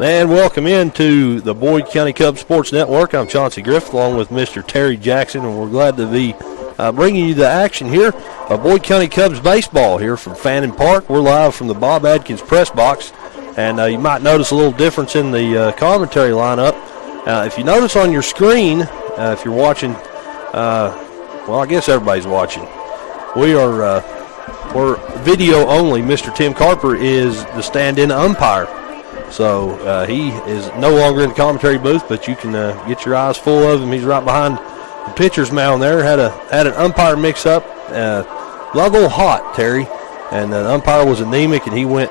And welcome into the Boyd County Cubs Sports Network. I'm Chauncey Griffith along with Mr. Terry Jackson, and we're glad to be bringing you the action here of Boyd County Cubs baseball here from Fannin Park. We're live from the Bob Adkins press box, and you might notice a little difference in the commentary lineup. If you notice on your screen, if you're watching, well, I guess everybody's watching. We're video only. Mr. Tim Carper is the stand-in umpire. So he is no longer in the commentary booth, but you can get your eyes full of him. He's right behind the pitcher's mound there. Had an umpire mix-up. A little hot, Terry, and the umpire was anemic, and he went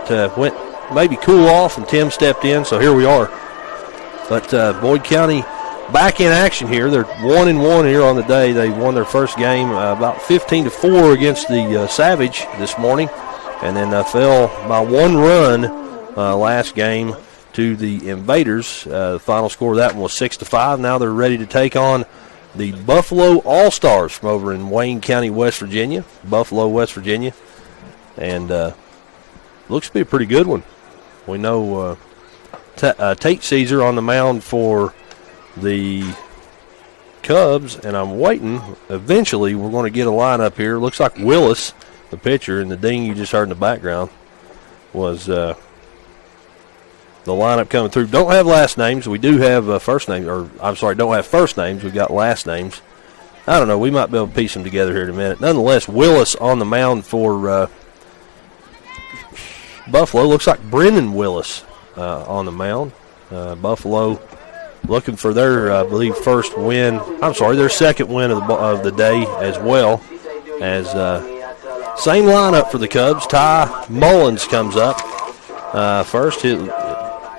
maybe cool off, and Tim stepped in. So here we are. But Boyd County back in action here. They're 1-1 here on the day. They won their first game about 15-4 against the Savage this morning, and then fell by one run last game to the Invaders. The final score of that one was 6-5. Now they're ready to take on the Buffalo All-Stars from over in Wayne County, West Virginia, Buffalo, West Virginia, and looks to be a pretty good one. We know Tate Caesar on the mound for the Cubs, and I'm waiting. Eventually, we're going to get a lineup here. Looks like Willis, the pitcher, and the ding you just heard in the background was the lineup coming through. Don't have last names. We do have first names, or I'm sorry, don't have first names. We've got last names. I don't know. We might be able to piece them together here in a minute. Nonetheless, Willis on the mound for Buffalo. Looks like Brendan Willis on the mound. Buffalo looking for their, I believe, first win. I'm sorry, their second win of the day as well. As same lineup for the Cubs. Ty Mullins comes up first.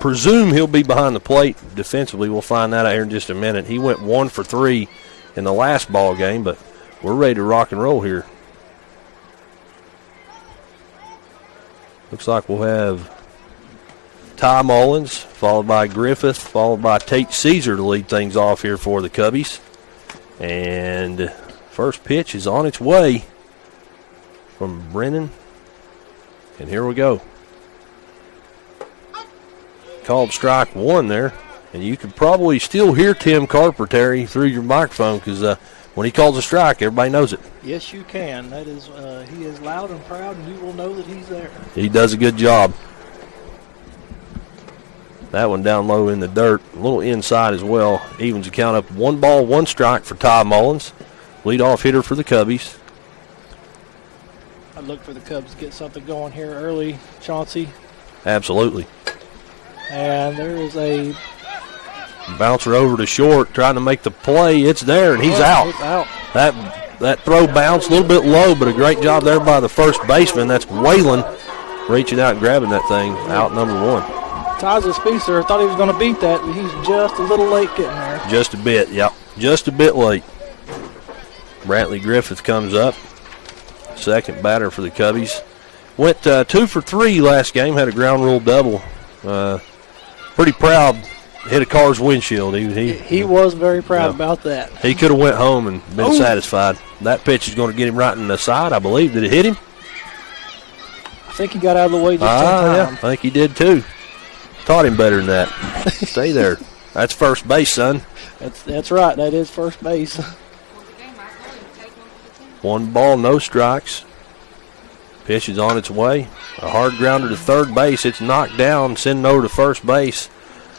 Presume he'll be behind the plate defensively. We'll find that out here in just a minute. He went 1 for 3 in the last ball game, but we're ready to rock and roll here. Looks like we'll have Ty Mullins, followed by Griffith, followed by Tate Caesar to lead things off here for the Cubbies. And first pitch is on its way from Brennan. And here we go. Called strike one there, and you can probably still hear Tim Carper, Terry, through your microphone, because when he calls a strike, everybody knows it. Yes, you can. That is, he is loud and proud, and you will know that he's there. He does a good job. That one down low in the dirt, a little inside as well. Evens the count up 1 ball, 1 strike for Ty Mullins, leadoff hitter for the Cubbies. I'd look for the Cubs to get something going here early, Chauncey. Absolutely. And there is a bouncer over to short, trying to make the play. It's there, and he's out. It's out. That throw bounced a little bit low, but a great job there by the first baseman. That's Waylon reaching out and grabbing that thing. Out number 1. Ty's a speedster. Thought he was going to beat that, but he's just a little late getting there. Just a bit, yep. Just a bit late. Brantley Griffith comes up. Second batter for the Cubbies. Went 2 for 3 last game. Had a ground rule double. Pretty proud. Hit a car's windshield. He was very proud about that. He could have went home and been satisfied. That pitch is going to get him right in the side, I believe. Did it hit him? I think he got out of the way just in time. Yeah, I think he did too. Taught him better than that. Stay there. That's first base, son. That's right. That is first base. 1 ball, no strikes. Pitch is on its way. A hard grounder to third base. It's knocked down, sending over to first base.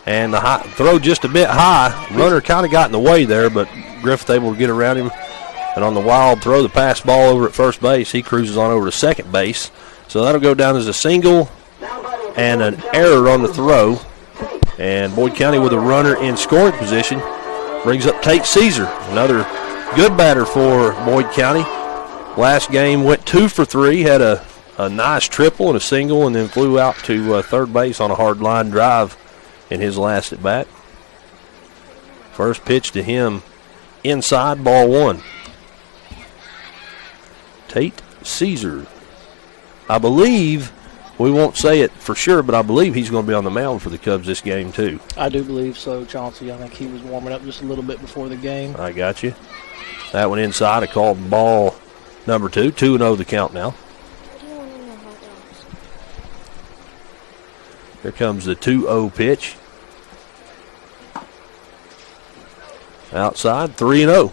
And the throw just a bit high. Runner kind of got in the way there, but Griffith able to get around him. And on the wild throw, the pass ball over at first base, he cruises on over to second base. So that'll go down as a single and an error on the throw. And Boyd County with a runner in scoring position brings up Tate Caesar, another good batter for Boyd County. Last game went 2 for 3, had a nice triple and a single, and then flew out to third base on a hard line drive in his last at bat. First pitch to him inside, ball 1. Tate Caesar. I believe, we won't say it for sure, but I believe he's going to be on the mound for the Cubs this game too. I do believe so, Chauncey. I think he was warming up just a little bit before the game. I got you. That one inside, a called ball number 2. 2-0 the count now. Here comes the 2-0 pitch. outside, 3-0.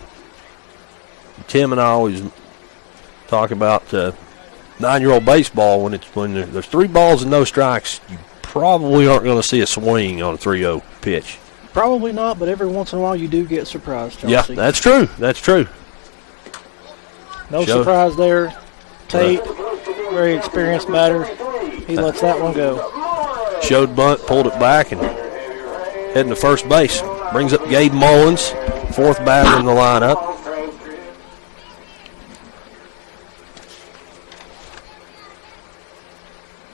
Tim and I always talk about 9-year-old baseball. When there's 3 balls and no strikes, you probably aren't going to see a swing on a 3-0 pitch. Probably not, but every once in a while you do get surprised, Chauncey. Yeah, that's true. That's true. No surprise there. Tate, very experienced batter. He lets that one go. Showed bunt, pulled it back, and heading to first base. Brings up Gabe Mullins, 4th batter in the lineup.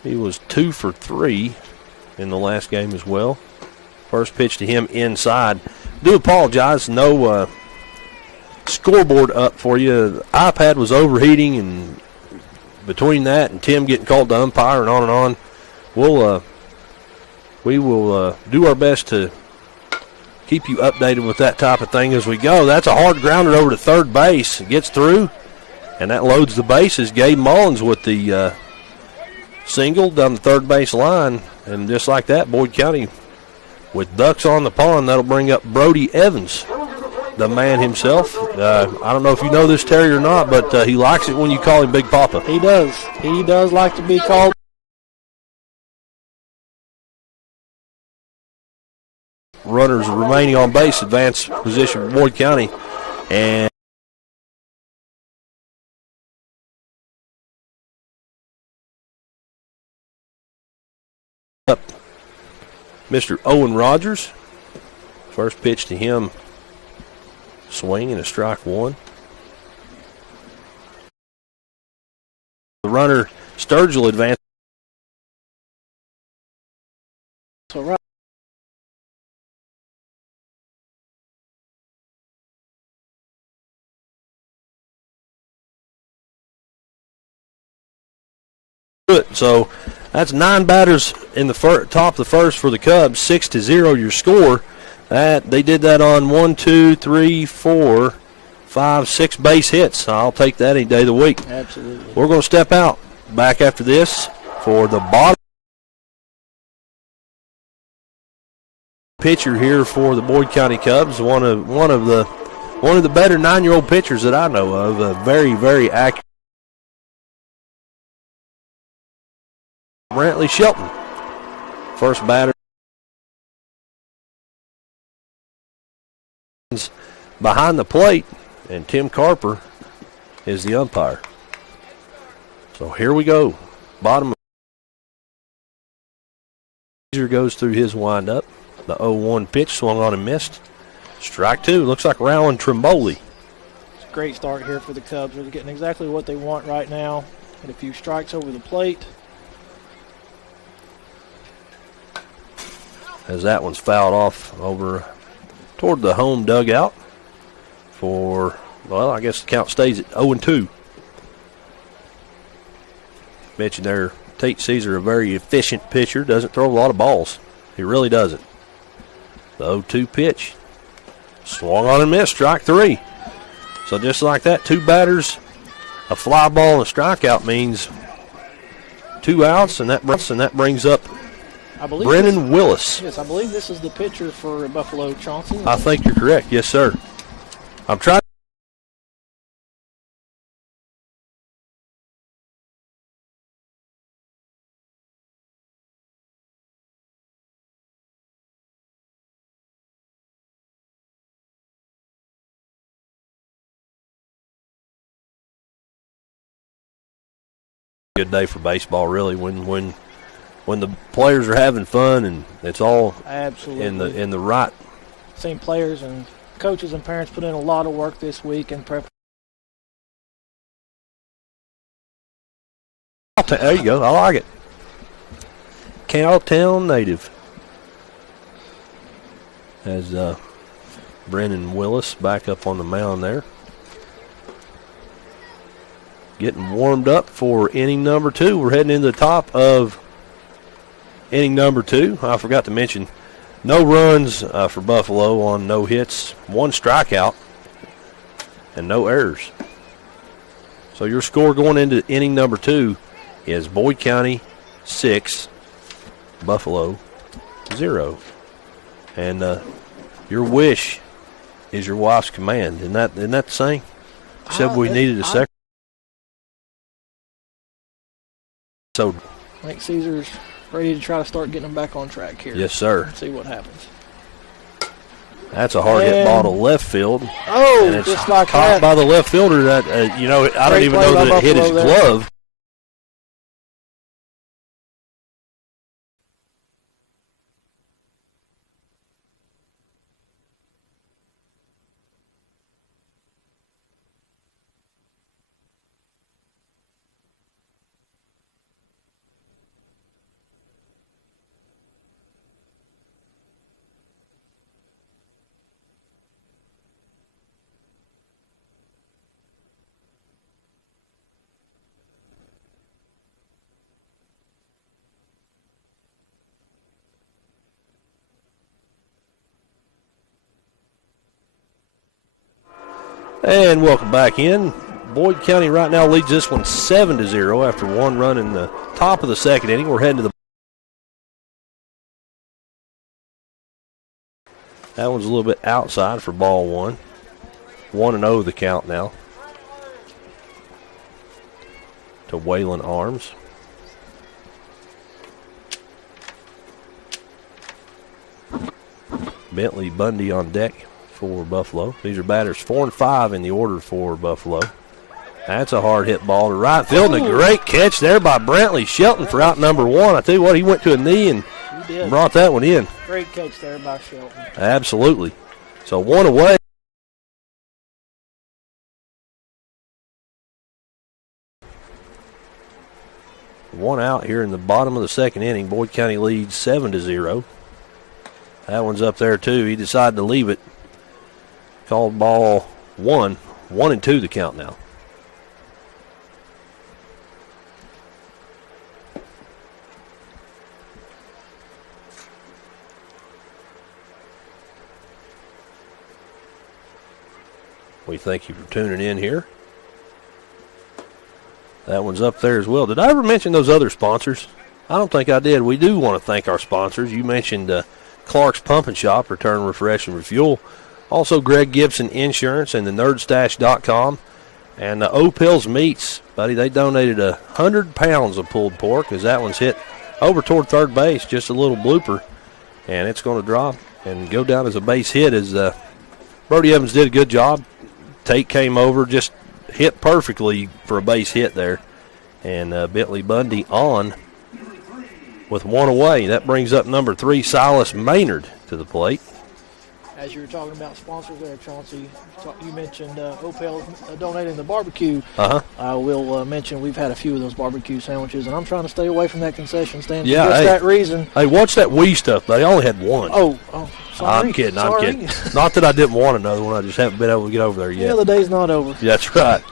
He was 2 for 3 in the last game as well. First pitch to him inside. Do apologize, no scoreboard up for you. The iPad was overheating, and between that and Tim getting called to umpire and on, we will do our best to keep you updated with that type of thing as we go. That's a hard grounder over to third base. It gets through, and that loads the bases. Gabe Mullins with the single down the third base line, and just like that, Boyd County with ducks on the pond. That'll bring up Brody Evans, the man himself. I don't know if you know this, Terry, or not, but he likes it when you call him Big Papa. He does. He does like to be called. Runners remaining on base, advanced position for Boyd County, and up Mr. Owen Rogers. First pitch to him, swing and a strike 1. The runner Sturgill advanced. So right. So that's 9 batters in the top of the first for the Cubs. 6-0 your score. They did that on 1, 2, 3, 4, 5, 6 base hits. I'll take that any day of the week. Absolutely. We're going to step out back after this for the bottom pitcher here for the Boyd County Cubs. One of the better 9-year-old pitchers that I know of. A very, very accurate. Brantley Shelton, first batter. Behind the plate, and Tim Carper is the umpire. So here we go. Bottom. Goes through his windup. The 0-1 pitch swung on and missed. Strike 2. Looks like Rowan Trimboli. It's a great start here for the Cubs. They're getting exactly what they want right now. And a few strikes over the plate. As that one's fouled off over toward the home dugout for, well, I guess the count stays at 0-2. Mentioned there, Tate Caesar, a very efficient pitcher, doesn't throw a lot of balls. He really doesn't. The 0-2 pitch, swung on and missed, strike 3. So just like that, 2 batters, a fly ball and a strikeout means 2 outs, and that brings up Brennan Willis. Yes, I believe this is the pitcher for Buffalo, Chauncey. I think you're correct. Yes, sir. I'm trying. Good day for baseball, really, when the players are having fun and it's all absolutely in the right. Same players and coaches and parents put in a lot of work this week in prep. There you go. I like it. Cowtown native. As Brennan Willis back up on the mound there. Getting warmed up for inning number 2. We're heading into the top of inning number 2. I forgot to mention, no runs for Buffalo on no hits, 1 strikeout, and no errors. So your score going into inning number 2 is Boyd County 6, Buffalo 0. And your wish is your wife's command. Isn't that the saying? She said we needed a second. So I think Caesar's ready to try to start getting them back on track here. yes, sir. See what happens. That's a hard hit ball to left field. Oh, and it's just like caught that. by the left fielder. That I don't Great even play know by that it hit his Buffalo there. glove. And welcome back in. Boyd County right now leads this one 7-0 after one run in the top of the second inning. We're heading to the. That one's a little bit outside for ball one. 1-0 the count now to Waylon Arms. Bentley Bundy on deck for Buffalo. These are batters 4 and 5 in the order for Buffalo. That's a hard hit ball to right field, and a great catch there by Brantley Shelton for out number one. I tell you what, he went to a knee and brought that one in. Great catch there by Shelton. Absolutely. So one away. One out here in the bottom of the second inning. Boyd County leads 7-0. That one's up there too. He decided to leave it. Called ball one. 1-2 the count now. We thank you for tuning in here. That one's up there as well. Did I ever mention those other sponsors? I don't think I did. We do want to thank our sponsors. You mentioned Clark's Pump and Shop, Return, Refresh, and Refuel. Also, Greg Gibson Insurance and the nerdstash.com. And O-Pills Meats, buddy, they donated 100 pounds of pulled pork as that one's hit over toward third base, just a little blooper. And it's going to drop and go down as a base hit as Brody Evans did a good job. Tate came over, just hit perfectly for a base hit there. And Bentley Bundy on with one away. That brings up number 3, Silas Maynard, to the plate. As you were talking about sponsors there, Chauncey, you mentioned Opel donating the barbecue. I will mention we've had a few of those barbecue sandwiches, and I'm trying to stay away from that concession stand for just that reason. Hey, watch that wee stuff, buddy. I only had one. Oh, sorry. I'm kidding. Not that I didn't want another one. I just haven't been able to get over there yet. Yeah, the day's not over. That's right.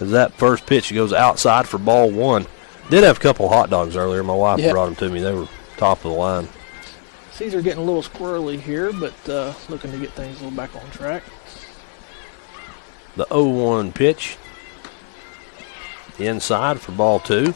As that first pitch goes outside for ball one. Did have a couple hot dogs earlier. My wife brought them to me. They were top of the line. Caesar getting a little squirrely here, but looking to get things a little back on track. The 0-1 pitch. Inside for ball two.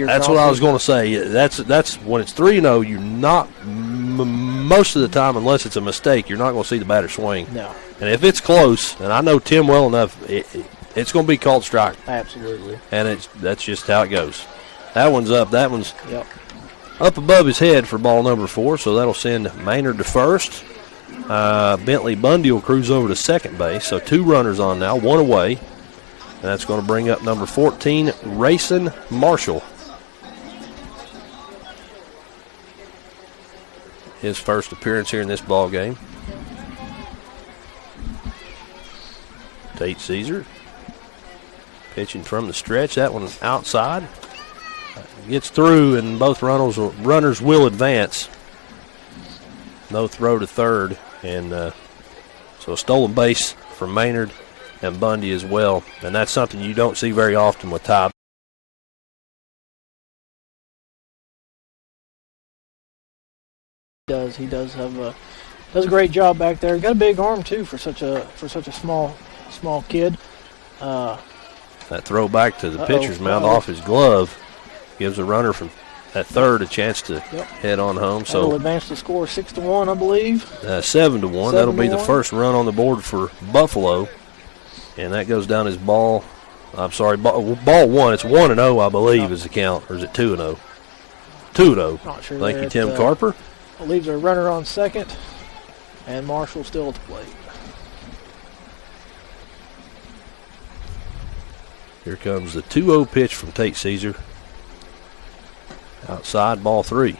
That's what I was going to say. That's when it's 3-0, you're not, most of the time, unless it's a mistake, you're not going to see the batter swing. No. And if it's close, and I know Tim well enough, it's going to be called strike. Absolutely. And that's just how it goes. That one's up. That one's Yep. up above his head for ball number 4, so that'll send Maynard to first. Bentley Bundy will cruise over to second base, so 2 runners on now, 1 away. And that's going to bring up number 14, Rayson Marshall. His first appearance here in this ball game. Tate Caesar pitching from the stretch. That one outside. Gets through, and both runners will advance. No throw to third. And so a stolen base for Maynard and Bundy as well. And that's something you don't see very often with Ty. He does a great job back there. Got a big arm too for such a small kid. That throw back to the pitcher's mound off his glove gives a runner from at third a chance to head on home. So that'll So advance the score 6-1, I believe. 7-1. That'll be the 7-1. first run on the board for Buffalo. And that goes down as ball. I'm sorry, ball one. It's 1-0, I believe, is the count. Or is it 2-0? 2-0. Not sure. Thank there. you, Tim It, Carper. Leaves a runner on second, and Marshall still at the plate. Here comes the 2-0 pitch from Tate Caesar. Outside, ball 3.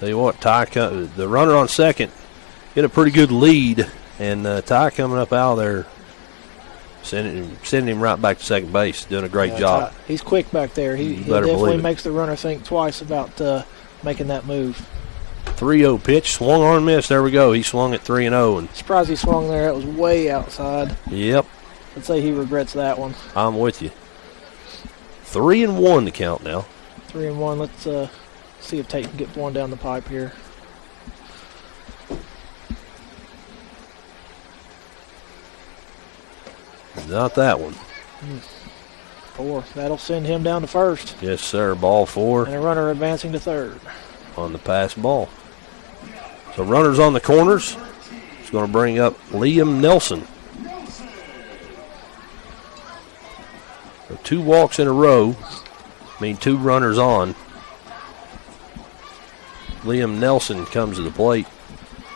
Tell you what, the runner on second get a pretty good lead, and Ty coming up out of there, sending him right back to second base, doing a great job. He's quick back there. He better definitely believe it. makes the runner think twice about making that move. 3-0 pitch, swung on and missed. There we go. He swung at 3-0, and Surprised he swung there. It was way outside. yep, I'd say he regrets that one. I'm with you. 3-1 to count now. 3-1. Let's see if Tate can get one down the pipe here. Not that one. 4. That'll send him down to first. Yes, sir. Ball 4 And a runner advancing to third. on the pass ball. So runners on the corners. It's going to bring up Liam Nelson. So 2 walks in a row mean 2 runners on. Liam Nelson comes to the plate.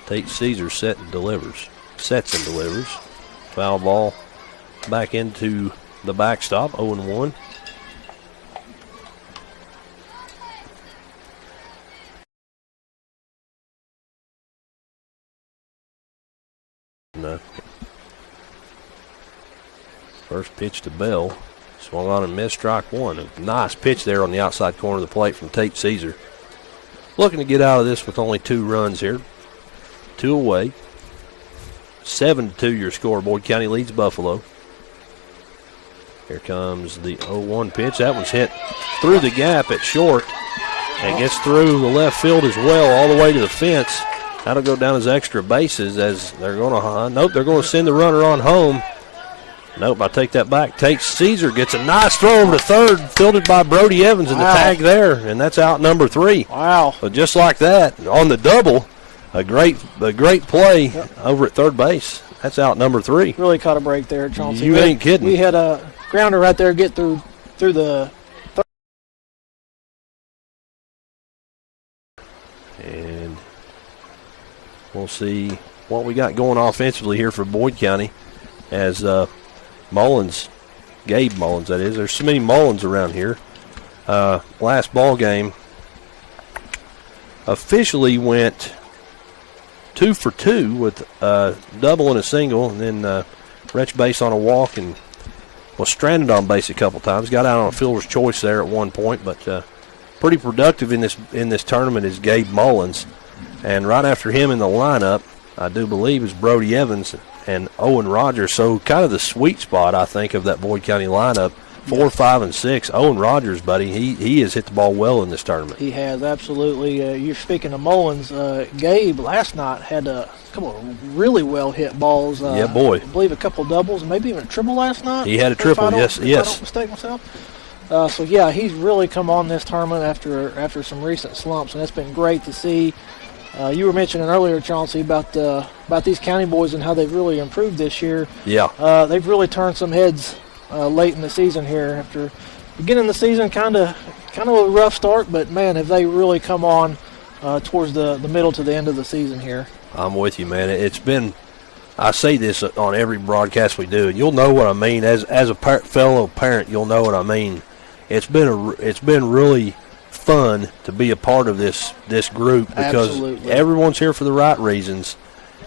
Tate Caesar sets and delivers. Foul ball back into the backstop, 0-1. No. First pitch to Bell. Swung on and missed, strike 1. A nice pitch there on the outside corner of the plate from Tate Caesar. Looking to get out of this with only 2 runs here. 2 away. 7-2 your score. Boyd County leads Buffalo. Here comes the 0-1 pitch. That one's hit through the gap at short and gets through the left field as well, all the way to the fence. That'll go down as extra bases as they're going to, they're going to send the runner on home. Nope, I take that back. Tate Caesar gets a nice throw over to third, fielded by Brody Evans, and the tag there, and that's out number 3. Wow. So just like that, on the double, a great play over at third base. That's out number 3. Really caught a break there, Chauncey. You ain't kidding. We had a grounder right there get through the third. And we'll see what we got going offensively here for Boyd County as Mullins, Gabe Mullins, that is. There's so many Mullins around here. Last ball game officially went 2 for 2 with a double and a single, and then Wretch base on a walk and was stranded on base a couple times. Got out on a fielder's choice there at one point, but pretty productive in this tournament is Gabe Mullins. And right after him in the lineup, I do believe, is Brody Evans and Owen Rogers. So kind of the sweet spot, I think, of that Boyd County lineup. 4, 5, and 6. Owen Rogers, buddy, he has hit the ball well in this tournament. He has, absolutely. You're speaking of Mullins. Gabe last night had a couple of really well hit balls. Yeah, boy. I believe a couple doubles, maybe even a triple last night. He had a triple, yes. If I don't mistake myself. So yeah, he's really come on this tournament after some recent slumps, and it's been great to see. You were mentioning earlier, Chauncey, about these county boys and how they've really improved this year. Yeah. They've really turned some heads late in the season here. After beginning the season, kind of a rough start, but man, have they really come on towards the middle to the end of the season here. I'm with you, man. It's been, I say this on every broadcast we do, and you'll know what I mean. As a fellow parent, you'll know what I mean. It's been really fun to be a part of this group because Absolutely. Everyone's here for the right reasons,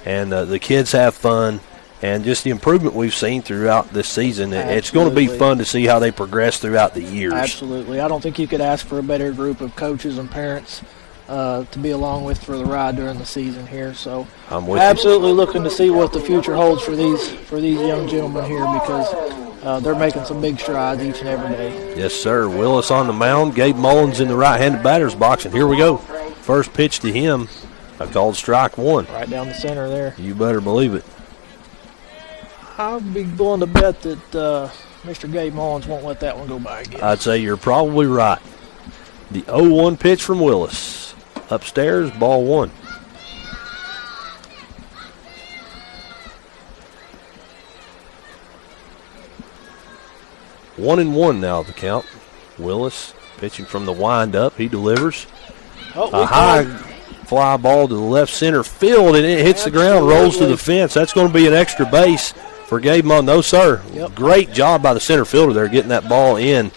and the kids have fun, and just the improvement we've seen throughout this season. Absolutely. It's going to be fun to see how they progress throughout the years. Absolutely. I don't think you could ask for a better group of coaches and parents to be along with for the ride during the season here. So I'm with absolutely looking to see what the future holds for these young gentlemen here, because they're making some big strides each and every day. Yes, sir. Willis on the mound. Gabe Mullins in the right-handed batter's box, and here we go. First pitch to him, I called strike 1. Right down the center there. You better believe it. I'd be willing to bet that Mr. Gabe Mullins won't let that one go by again. I'd say you're probably right. The 0-1 pitch from Willis. Upstairs, ball 1. One and one now the count. Willis pitching from the windup. He delivers. A high fly ball to the left center field, and it hits the ground, rolls to the fence. That's going to be an extra base for Gabe Mullins. No, sir. Yep. Great job by the center fielder there getting that ball in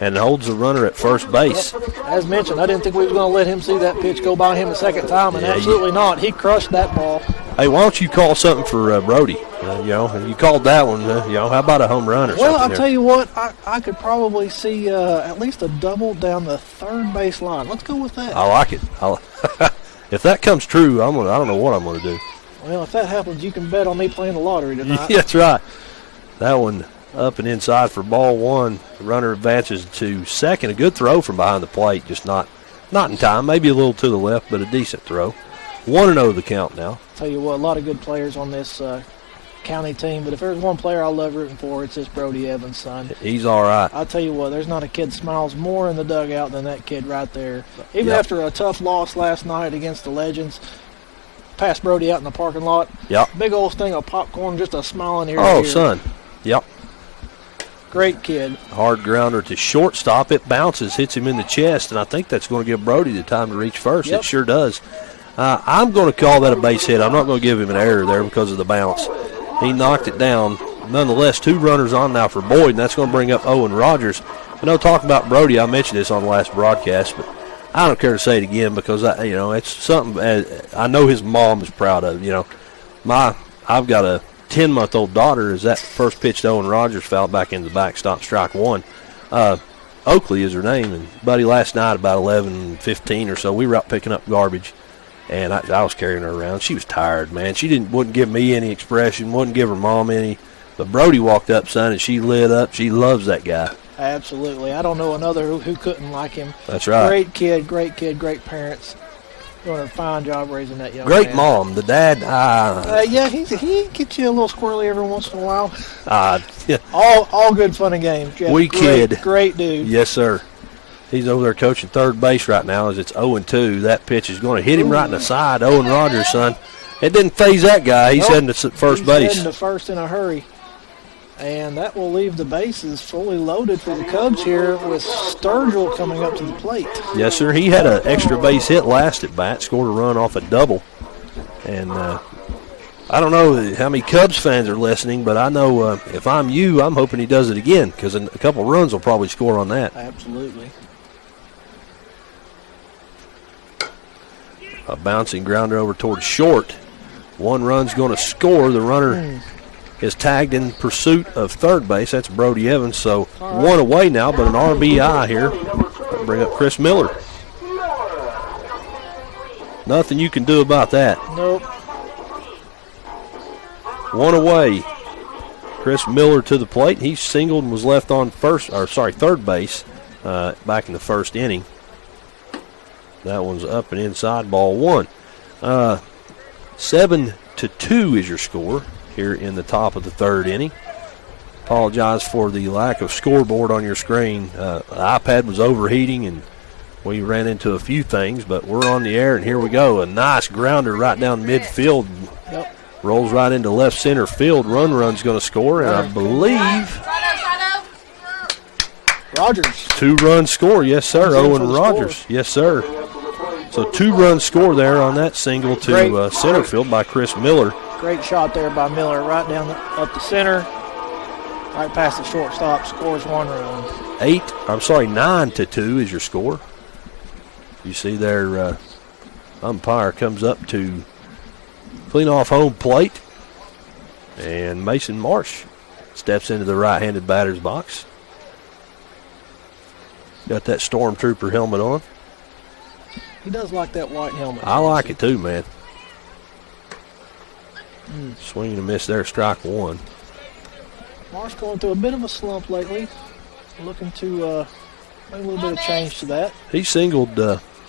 and holds the runner at first base. Yep. As mentioned, I didn't think we were going to let him see that pitch go by him a second time, and Yeah, absolutely not. He crushed that ball. Hey, why don't you call something for Brody? You called that one. How about a home run or something? Well, I'll there? tell you what, I could probably see at least a double down the third base line. Let's go with that. I like it. If that comes true, I don't know what I'm going to do. Well, if that happens, you can bet on me playing the lottery tonight. Yeah, that's right. That one up and inside for ball 1. The runner advances to second. A good throw from behind the plate, just not in time. Maybe a little to the left, but a decent throw. 1-0 the count now. Tell you what, a lot of good players on this county team, but if there's one player I love rooting for, it's this Brody Evans son. He's all right. I'll tell you what, there's not a kid smiles more in the dugout than that kid right there. Even Yep. after a tough loss last night against the Legends, passed Brody out in the parking lot. Yep. Big old thing of popcorn, just a smile in here. Oh, son. Yep. Great kid. Hard grounder to shortstop. It bounces, hits him in the chest, and I think that's going to give Brody the time to reach first. Yep. It sure does. I'm going to call that a base hit. I'm not going to give him an error there because of the bounce. He knocked it down. Nonetheless, 2 runners on now for Boyd, and that's going to bring up Owen Rogers. I know talking about Brody, I mentioned this on the last broadcast, but I don't care to say it again because it's something I know his mom is proud of. I've got a 10-month-old daughter. As that first pitch to Owen Rogers fouled back into the backstop, strike 1. Oakley is her name, and buddy, last night about 11:15 or so, we were out picking up garbage. And I was carrying her around. She was tired, man. She wouldn't give me any expression, wouldn't give her mom any. But Brody walked up, son, and she lit up. She loves that guy. Absolutely. I don't know another who couldn't like him. That's right. Great kid, great parents. Doing a fine job raising that young Great man. mom. The dad, yeah, he gets you a little squirrely every once in a while. yeah. All good fun and games. Jeff. Kid. Great dude. Yes, sir. He's over there coaching third base right now as it's 0-2. That pitch is going to hit him right in the side. Owen Rogers, son. It didn't phase that guy. He's heading to first base. He's heading to first in a hurry. And that will leave the bases fully loaded for the Cubs here with Sturgill coming up to the plate. Yes, sir. He had an extra base hit last at bat, scored a run off a double. And I don't know how many Cubs fans are listening, but I know if I'm you, I'm hoping he does it again because a couple runs will probably score on that. Absolutely. A bouncing grounder over towards short. 1 run's going to score. The runner is tagged in pursuit of third base. That's Brody Evans. So 1 away now, but an RBI here. That'll bring up Chris Miller. Nothing you can do about that. Nope. 1 away. Chris Miller to the plate. He singled and was left on third base back in the first inning. That one's up and inside, ball 1. 7-2 is your score here in the top of the third inning. Apologize for the lack of scoreboard on your screen. The iPad was overheating and we ran into a few things, but we're on the air and here we go. A nice grounder right down midfield. Yep. Rolls right into left center field. Run's going to score, and I believe Rogers. 2-run score. Yes, sir. Comes in Owen for the Rogers. score. Yes, sir. So 2-run score there on that single to center field by Chris Miller. Great shot there by Miller, right down up the center, right past the shortstop, scores 1 run. 9-2 is your score. You see their umpire comes up to clean off home plate, and Mason Marsh steps into the right-handed batter's box. Got that Stormtrooper helmet on. He does like that white helmet. I like it too, man. Swing and a miss there, strike 1. Marsh going through a bit of a slump lately. Looking to make a little bit of change to that. He singled.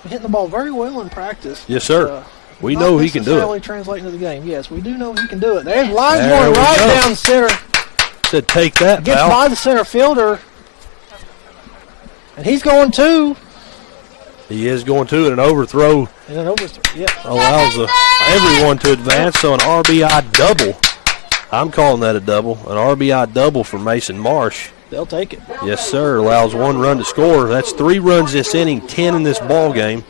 Hitting the ball very well in practice. Yes, sir. We know he can do it. Not necessarily translating to the game. Yes, we do know he can do it. There's line There one we right go. down center. Said take that, Gets pal. by the center fielder. And he's going 2. He is going to, and an overthrow And an overthrow, yep. allows everyone to advance, so an RBI double. I'm calling that a double, an RBI double for Mason Marsh. They'll take it. Yes, sir. Allows 1 run to score. That's 3 runs this inning, 10 in this ball game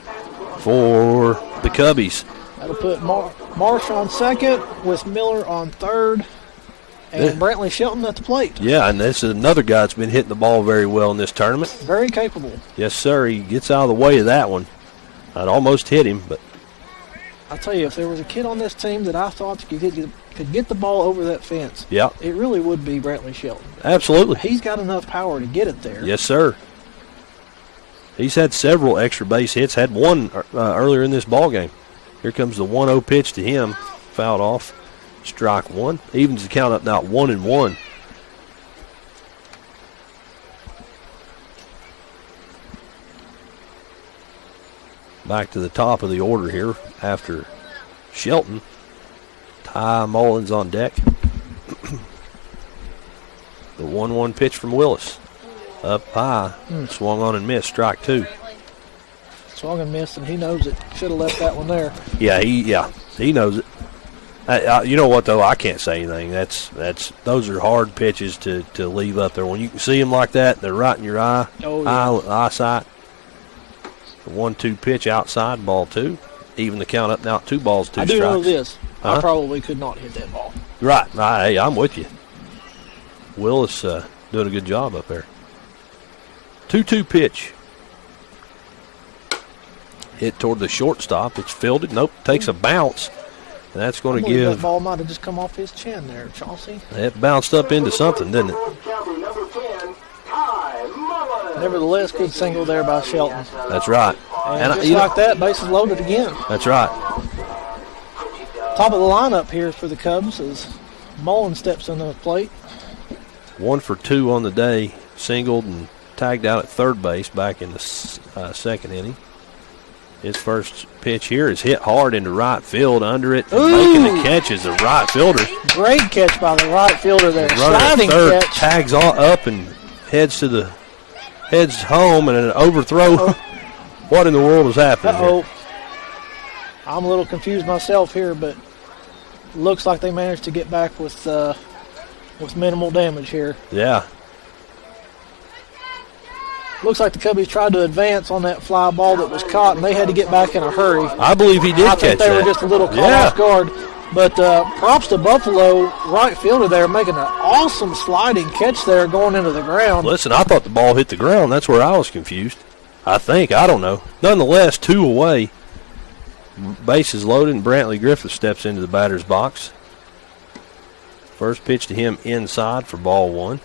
for the Cubbies. That'll put Marsh on second with Miller on third and Brantley Shelton at the plate. Yeah, and this is another guy that's been hitting the ball very well in this tournament. Very capable. Yes, sir. He gets out of the way of that one. I'd almost hit him, but I'll tell you, if there was a kid on this team that I thought could get the ball over that fence, yeah, it really would be Brantley Shelton. Absolutely. He's got enough power to get it there. Yes, sir. He's had several extra base hits. Had one earlier in this ball game. Here comes the 1-0 pitch to him. Fouled off. Strike 1. Evens the count up now 1-1. Back to the top of the order here after Shelton. Ty Mullins on deck. The 1-1 pitch from Willis. Up high. Swung on and missed. Strike 2. Swung and missed, and he knows it. Should have left that one there. Yeah, he knows it. You know what though? I can't say anything. Those are hard pitches to leave up there. When you can see them like that, they're right in your eye. Oh, yeah. Eyesight. The 1-2 pitch outside, ball 2. Even the count up now. 2 balls, 2 strikes. I do know this. I probably could not hit that ball. Right. Hey, I'm with you. Willis doing a good job up there. 2-2 pitch. Hit toward the shortstop. It's fielded. Nope. Takes a bounce. And that's going to give. That ball might have just come off his chin there, Chauncey. It bounced up into something, didn't it? Nevertheless, good single there by Shelton. That's right. And just like that, bases loaded again. That's right. Top of the lineup here for the Cubs as Mullen steps in the plate. 1 for 2 on the day. Singled and tagged out at third base back in the second inning. His first pitch here is hit hard into right field under it. Making the catch is the right fielder. Great catch by the right fielder there. Runner Sliding at third catch. tags up and heads home and an overthrow. What in the world is happening here? I'm a little confused myself here, but looks like they managed to get back with minimal damage here. Yeah. Looks like the Cubbies tried to advance on that fly ball that was caught, and they had to get back in a hurry. I believe he did catch that. I think they were just a little caught off guard. But props to Buffalo, right fielder there, making an awesome sliding catch there going into the ground. Listen, I thought the ball hit the ground. That's where I was confused. I don't know. Nonetheless, 2 away. Bases loaded, and Brantley Griffith steps into the batter's box. First pitch to him inside for ball 1.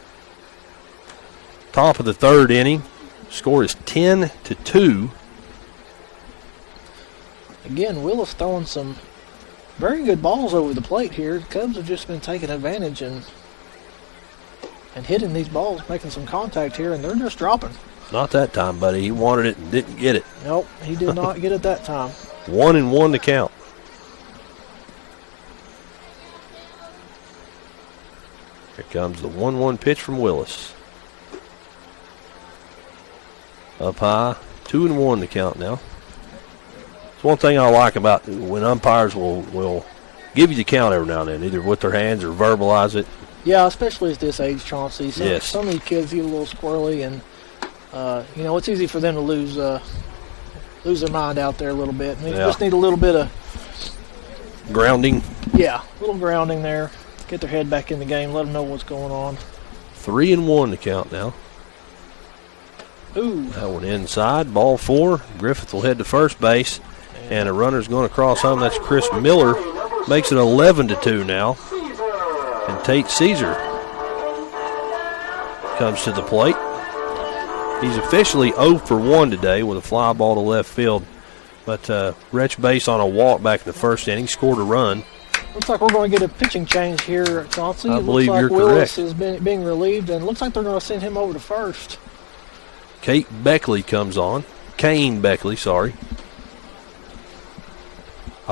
Top of the third inning. Score is 10-2. Again, Willis throwing some very good balls over the plate here. The Cubs have just been taking advantage and hitting these balls, making some contact here, and they're just dropping. Not that time, buddy. He wanted it and didn't get it. Nope, he did not get it that time. 1-1 to count. Here comes the 1-1 pitch from Willis. Up high, 2-1 to count now. It's one thing I like about when umpires will give you the count every now and then, either with their hands or verbalize it. Yeah, especially at this age, Chauncey. Yes. Some of these kids get a little squirrely, and it's easy for them to lose their mind out there a little bit. And they just need a little bit of grounding. Yeah, a little grounding there. Get their head back in the game. Let them know what's going on. 3-1 to count now. Ooh. That one inside. Ball 4. Griffith will head to first base. And a runner's going to cross home. That's Chris Miller. Makes it 11-2 now. And Tate Caesar comes to the plate. He's officially 0 for 1 today with a fly ball to left field. But wretch base on a walk back in the first inning. Scored a run. Looks like we're going to get a pitching change here, Chauncey. I believe looks like you're Willis correct. is being relieved, and looks like they're going to send him over to first. Kane Beckley comes on. I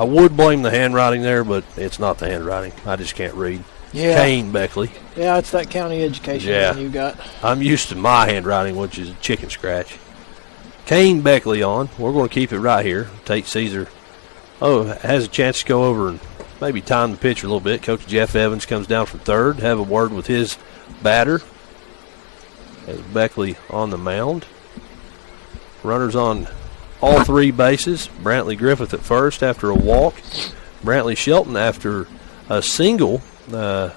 would blame the handwriting there, but it's not the handwriting. I just can't read. Yeah. Kane Beckley. Yeah, it's that county education you got. I'm used to my handwriting, which is a chicken scratch. Kane Beckley on. We're going to keep it right here. Tate Caesar, has a chance to go over and maybe time the pitcher a little bit. Coach Jeff Evans comes down from third. Have a word with his batter. Has Beckley on the mound. Runners on all three bases. Brantley Griffith at first after a walk. Brantley Shelton after a single over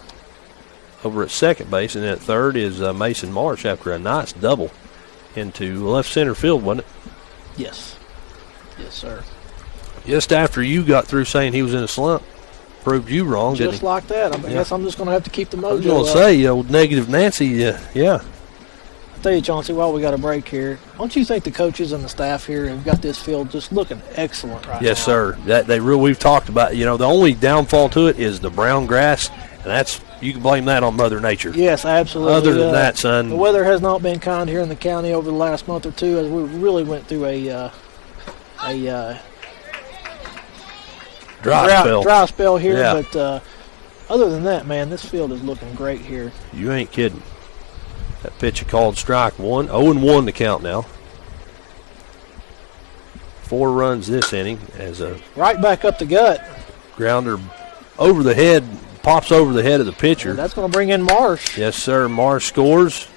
at second base. And at third is Mason Marsh after a nice double into left center field, wasn't it? Yes. Yes, sir. Just after you got through saying he was in a slump. Proved you wrong, didn't he? Just like that. I guess I'm just going to have to keep the mojo I was going to say, negative Nancy, yeah. I'll tell you, Chauncey, while we got a break here, don't you think the coaches and the staff here have got this field just looking excellent right now? Yes, sir. We've talked about, the only downfall to it is the brown grass, and you can blame that on Mother Nature. Yes, absolutely. Other than that, son. The weather has not been kind here in the county over the last month or two as we really went through a dry spell here. Yeah. But other than that, man, this field is looking great here. You ain't kidding. That pitch called strike one. 0-1 the count now. 4 runs this inning as a right back up the gut. Grounder over the head, pops over the head of the pitcher. And that's going to bring in Marsh. Yes, sir. Marsh scores.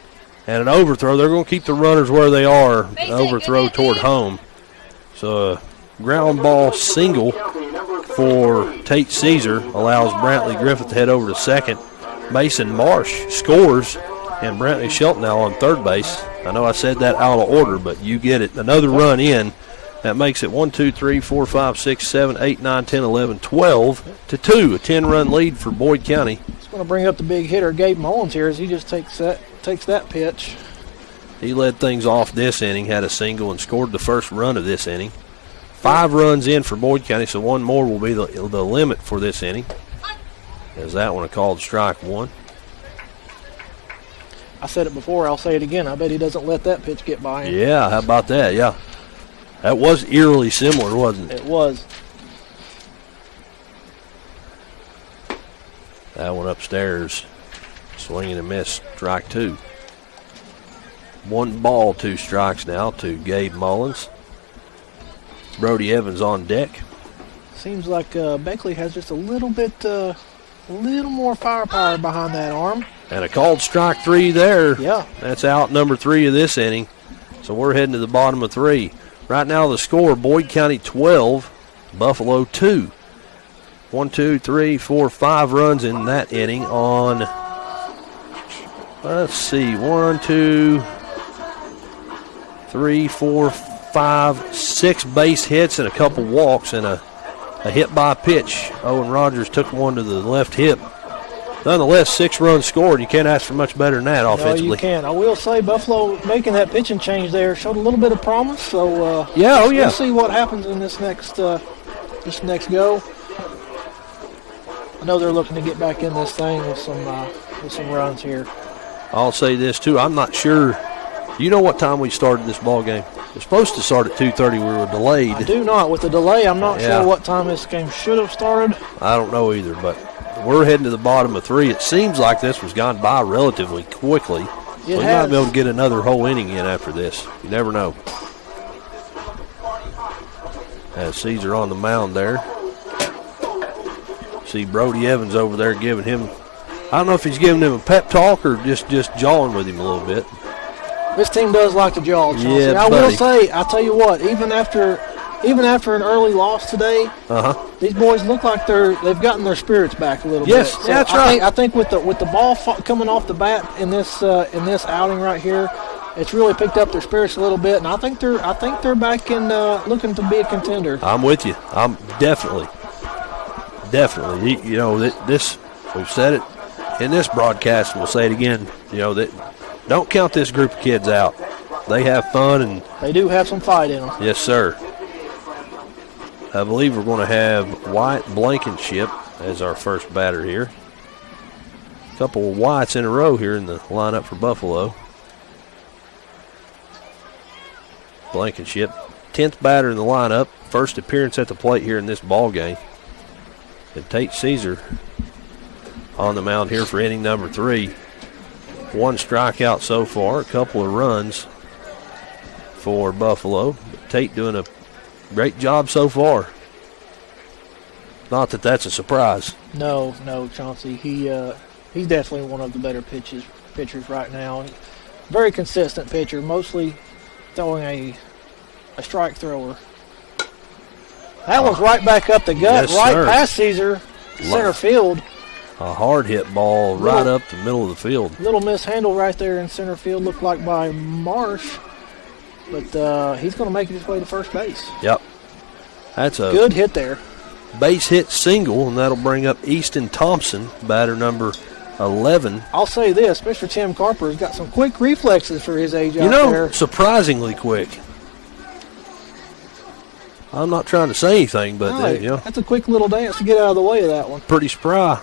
And an overthrow. They're going to keep the runners where they are. An overthrow toward home. So a ground ball single for Tate Caesar allows Brantley Griffith to head over to second. Mason Marsh scores, and Brantley Shelton now on third base. I know I said that out of order, but you get it. Another run in. That makes it 1, 2, 3, 4, 5, 6, 7, 8, 9, 10, 11, 12 to 2. A 10-run lead for Boyd County. It's going to bring up the big hitter, Gabe Mullins, here as he just takes that pitch. He led things off this inning, had a single, and scored the first run of this inning. 5 runs in for Boyd County, so one more will be the limit for this inning. As that one called strike one. I said it before, I'll say it again. I bet he doesn't let that pitch get by him. Yeah, how about that? Yeah. That was eerily similar, wasn't it? It was. That one upstairs. Swing and a miss, strike 2. 1 ball, 2 strikes now to Gabe Mullins. Brody Evans on deck. Seems like Beckley has just a little more firepower behind that arm. And a called strike 3 there. Yeah. That's out number 3 of this inning. So we're heading to the bottom of 3. Right now the score, Boyd County 12, Buffalo 2. 1, 2, 3, 4, 5 runs in that inning on, let's see, 1, 2, 3, 4, 5, 6 base hits and a couple walks and a hit by pitch. Owen Rogers took one to the left hip. Nonetheless, 6 runs scored. You can't ask for much better than that offensively. No, you can't. I will say Buffalo making that pitching change there showed a little bit of promise. So we'll see what happens in this next go. I know they're looking to get back in this thing with some runs here. I'll say this too. I'm not sure. You know what time we started this ball game? We're supposed to start at 2:30. We were delayed. I do not. With the delay, I'm not sure what time this game should have started. I don't know either, but we're heading to the bottom of 3. It seems like this was gone by relatively quickly. We might be able to get another whole inning in after this. You never know. As Caesar on the mound there. See Brody Evans over there giving him, I don't know if he's giving him a pep talk or just jawing with him a little bit. This team does like to jaw, Chauncey. Yeah, I will say, I'll tell you what, even after an early loss today, these boys look like they've gotten their spirits back a little bit. Yes, So that's right. I think with the ball coming off the bat in this outing right here, it's really picked up their spirits a little bit, and I think they're back in looking to be a contender. I'm with you. I'm definitely. This we've said it in this broadcast, and we'll say it again. That don't count this group of kids out. They have fun, and they do have some fight in them. Yes, sir. I believe we're going to have White Blankenship as our first batter here. A couple of Whites in a row here in the lineup for Buffalo. Blankenship, 10th batter in the lineup, first appearance at the plate here in this ball game. And Tate Caesar on the mound here for inning number 3. 1 strikeout so far, a couple of runs for Buffalo. Tate doing a great job so far. Not that that's a surprise. No, Chauncey. He's definitely one of the better pitchers right now. Very consistent pitcher, mostly throwing a strike thrower. That one's right back up the gut, yes, right sir. past Caesar, center field. A hard hit ball right up the middle of the field. Little mishandle right there in center field, looked like by Marsh. But he's going to make his way to first base. Yep. That's a good hit there. Base hit single, and that'll bring up Easton Thompson, batter number 11. I'll say this, Mr. Tim Carper has got some quick reflexes for his age out there. Surprisingly quick. I'm not trying to say anything, but that's a quick little dance to get out of the way of that one. Pretty spry.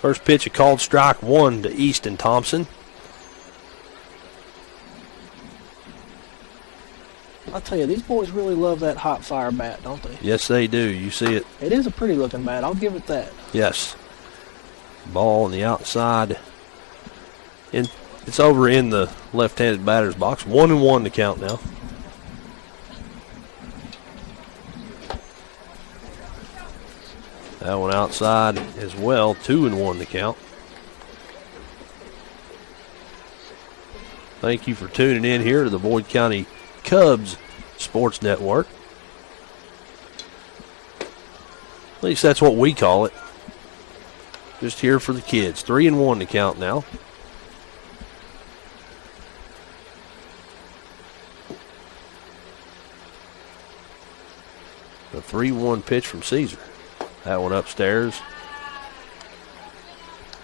First pitch, a called strike one to Easton Thompson. I'll tell you, these boys really love that hot fire bat, don't they? Yes, they do. You see it. It is a pretty looking bat. I'll give it that. Yes. Ball on the outside. It's over in the left-handed batter's box. 1-1 to count now. That one outside as well. 2-1 to count. Thank you for tuning in here to the Boyd County Cubs Sports Network. At least that's what we call it. Just here for the kids. 3-1 to count now. The 3-1 pitch from Caesar. That one upstairs.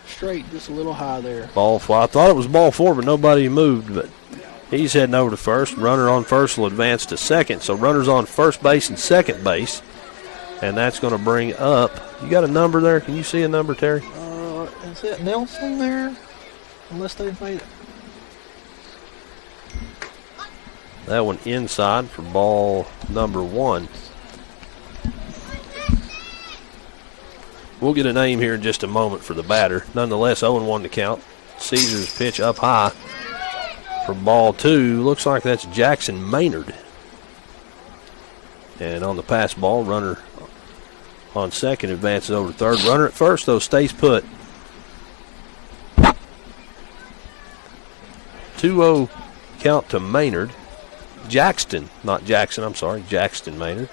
Straight, just a little high there. Ball fly. I thought it was ball four, but nobody moved. But he's heading over to first. Runner on first will advance to second. So runners on first base and second base. And that's going to bring up. You got a number there? Can you see a number, Terry? Is it Nelson there? Unless they've made it. That one inside for ball number one. We'll get a name here in just a moment for the batter. Nonetheless, 0-1 to count. Caesar's pitch up high for ball two. Looks like that's Jackson Maynard. And on the pass ball, runner on second advances over to third. Runner at first, though, stays put. 2-0 count to Maynard. Jackson Maynard.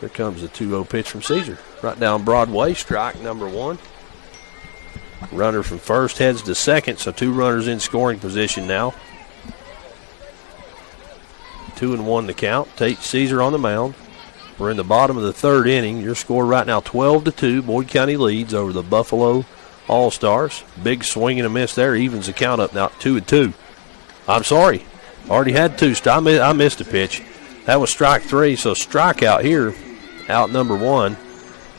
Here comes the 2-0 pitch from Caesar. Right down Broadway, strike number one. Runner from first heads to second, so two runners in scoring position now. 2-1 to count. Tate Caesar on the mound. We're in the bottom of the third inning. Your score right now 12-2. Boyd County leads over the Buffalo All-Stars. Big swing and a miss there. Evens the count up now 2-2. I'm sorry. Already had two. I missed a pitch. That was strike three, so strikeout here. Out number one.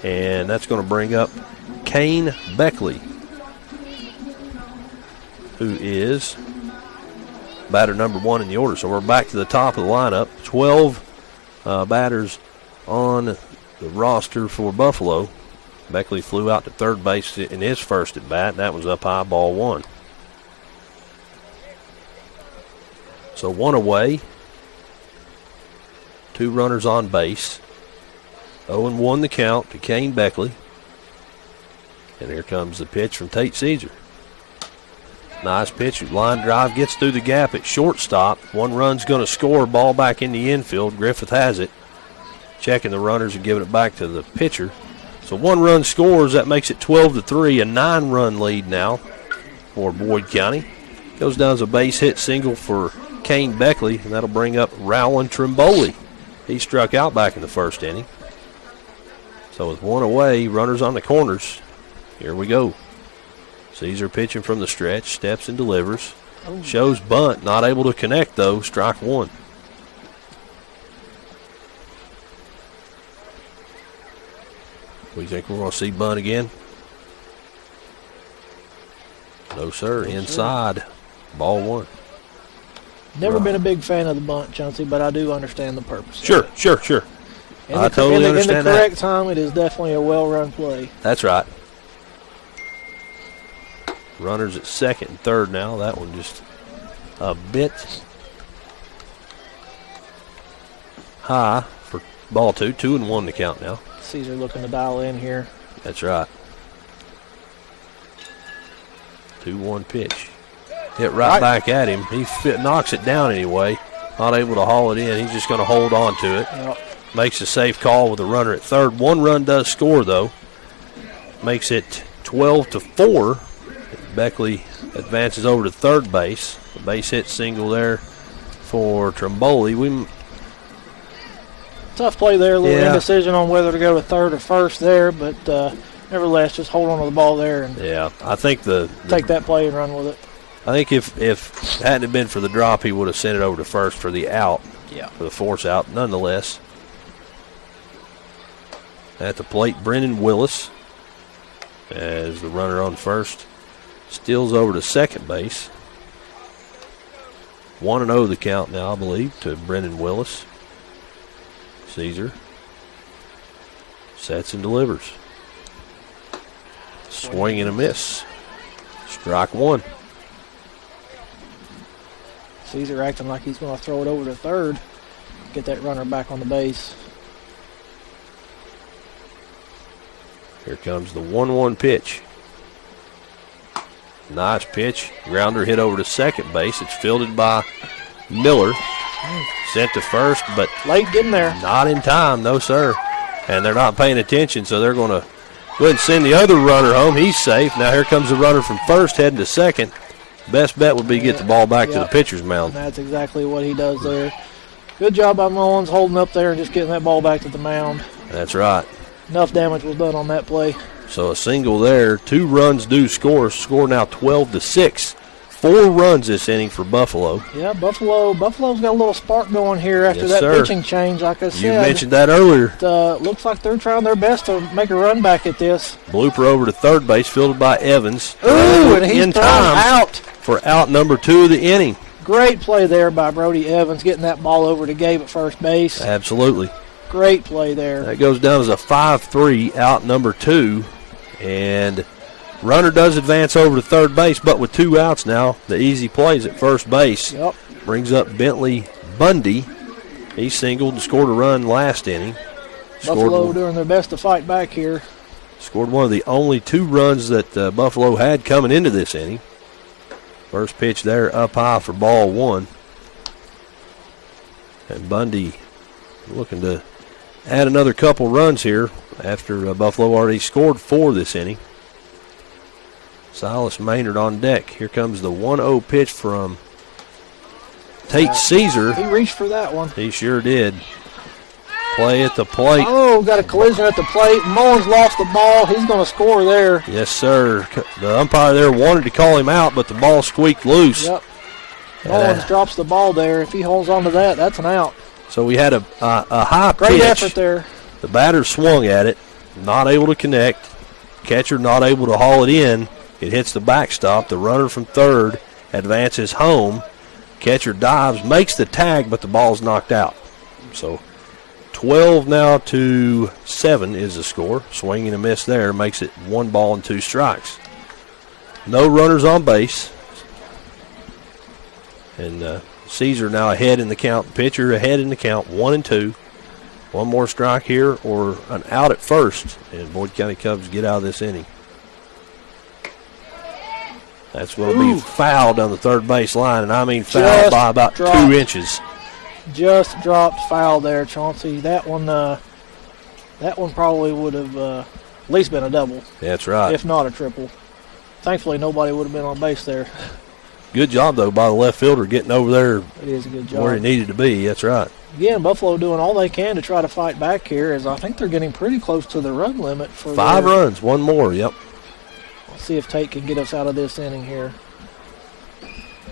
And that's going to bring up Kane Beckley, who is batter number one in the order. So we're back to the top of the lineup. 12 batters on the roster for Buffalo. Beckley flew out to third base in his first at bat. That was up high, ball one. So one away. Two runners on base. 0-1 the count to Kane Beckley. And here comes the pitch from Tate Caesar. Nice pitch. Line drive gets through the gap at shortstop. One run's going to score. Ball back in the infield. Griffith has it. Checking the runners and giving it back to the pitcher. So one run scores. That makes it 12-3. A 9-run lead now for Boyd County. Goes down as a base hit single for Kane Beckley, and that'll bring up Rowland Trimboli. He struck out back in the first inning. So with one away, runners on the corners. Here we go. Caesar pitching from the stretch, steps and delivers. Shows bunt, not able to connect though, strike one. We think we're going to see bunt again? No, sir. Inside. Ball one. Never been a big fan of the bunt, Chauncey, but I do understand the purpose. Sure. I totally understand that. In the correct time, it is definitely a well-run play. That's right. Runners at second and third now. That one just a bit high for ball 2. 2-1 to count now. Caesar looking to dial in here. That's right. 2-1 pitch. Hit right back at him. He knocks it down anyway. Not able to haul it in. He's just going to hold on to it. Yep. Makes a safe call with a runner at third. 1 run does score, though. Makes it 12-4. Beckley advances over to third base. The base hit single there for Trimboli. Tough play there. A little indecision on whether to go to third or first there, but nevertheless, just hold on to the ball there and I think take that play and run with it. I think if it hadn't been for the drop, he would have sent it over to first for the out, for the force out. Nonetheless, at the plate, Brendan Willis, as the runner on first, steals over to second base. 1-0 the count now, I believe, to Brendan Willis. Caesar sets and delivers. Swing and a miss. Strike 1. Caesar acting like he's going to throw it over to third, get that runner back on the base. Here comes the 1-1 pitch. Nice pitch. Grounder hit over to second base. It's fielded by Miller. Sent to first, but late getting there. Not in time, no sir. And they're not paying attention, so they're going to go ahead and send the other runner home. He's safe. Now here comes the runner from first heading to second. Best bet would be get the ball back to the pitcher's mound. And that's exactly what he does there. Good job by Mullins holding up there and just getting that ball back to the mound. That's right. Enough damage was done on that play. So a single there. 2 runs do score. Score now 12-6. 4 runs this inning for Buffalo. Yeah, Buffalo's got a little spark going here after that pitching change, like I said. You mentioned that earlier. Looks like they're trying their best to make a run back at this. Blooper over to third base, fielded by Evans. Ooh, and he's in time out for out number 2 of the inning. Great play there by Brody Evans, getting that ball over to Gabe at first base. Absolutely. Great play there. That goes down as a 5-3, out number 2. And runner does advance over to third base, but with 2 outs now, the easy plays at first base. Yep. Brings up Bentley Bundy. He singled and scored a run last inning. Buffalo doing their best to fight back here. Scored one of the only 2 runs that Buffalo had coming into this inning. First pitch there up high for ball 1. And Bundy looking to add another couple runs here after Buffalo already scored 4 this inning. Silas Maynard on deck. Here comes the 1-0 pitch from Tate Caesar. He reached for that one. He sure did. Play at the plate. Oh, got a collision at the plate. Mullins lost the ball. He's going to score there. Yes, sir. The umpire there wanted to call him out, but the ball squeaked loose. Yep. Mullins drops the ball there. If he holds on to that, that's an out. So we had a high pitch. Great effort there. The batter swung at it, not able to connect. Catcher not able to haul it in. It hits the backstop. The runner from third advances home. Catcher dives, makes the tag, but the ball's knocked out. So 12 now to 7 is the score. Swing and a miss there makes it 1 ball and 2 strikes. No runners on base. And Caesar now ahead in the count. Pitcher ahead in the count, 1-2. 1 more strike here or an out at first, and Boyd County Cubs get out of this inning. That's going to be fouled on the third base line, and I mean fouled by about 2 inches. Just dropped foul there, Chauncey. That one probably would have at least been a double. That's right. If not a triple. Thankfully, nobody would have been on base there. Good job, though, by the left fielder getting over there. It is a good job. Where he needed to be. That's right. Again, Buffalo doing all they can to try to fight back here, as I think they're getting pretty close to the run limit. For 5 runs, 1 more, yep. Let's see if Tate can get us out of this inning here.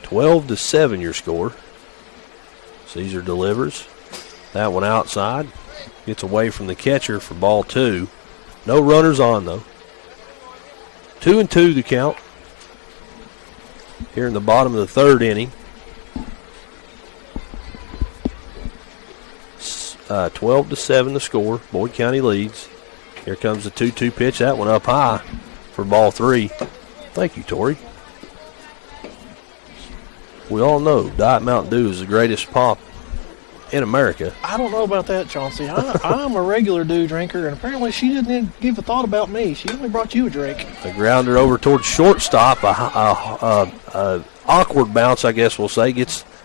12-7 your score. Caesar delivers. That one outside. Gets away from the catcher for ball 2. No runners on, though. 2-2 the count. Here in the bottom of the 3rd inning. 12-7 the score. Boyd County leads. Here comes the 2-2 pitch. That one up high for ball 3. Thank you, Tori. we all know Diet Mountain Dew is the greatest pop in America. I don't know about that, Chauncey. I'm a regular Dew drinker, and apparently she didn't give a thought about me. She only brought you a drink. The grounder over towards shortstop, a awkward bounce, I guess we'll say.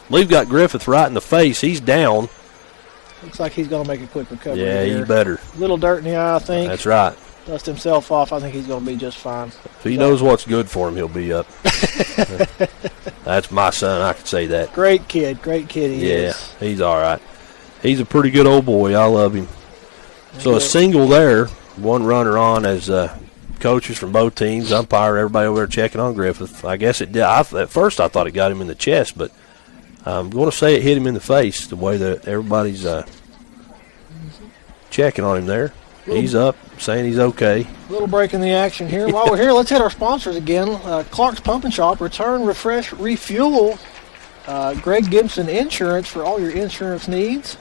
We've got Griffith right in the face. He's down. Looks like he's going to make a quick recovery. Yeah, here. you better. Little dirt in the eye, I think. That's right. Dust himself off. I think he's going to be just fine. If he knows what's good for him, he'll be up. That's my son. I can say that. Great kid. Great kid he is. Yeah, he's all right. He's a pretty good old boy. I love him. So a single there, one runner on as coaches from both teams, umpire, everybody over there checking on Griffith. I guess it did. At first I thought it got him in the chest, but I'm going to say it hit him in the face the way that everybody's checking on him there. He's up, saying he's okay. Little break in the action here. While we're here, let's hit our sponsors again. Clark's Pump and Shop, return, refresh, refuel. Greg Gibson Insurance for all your insurance needs.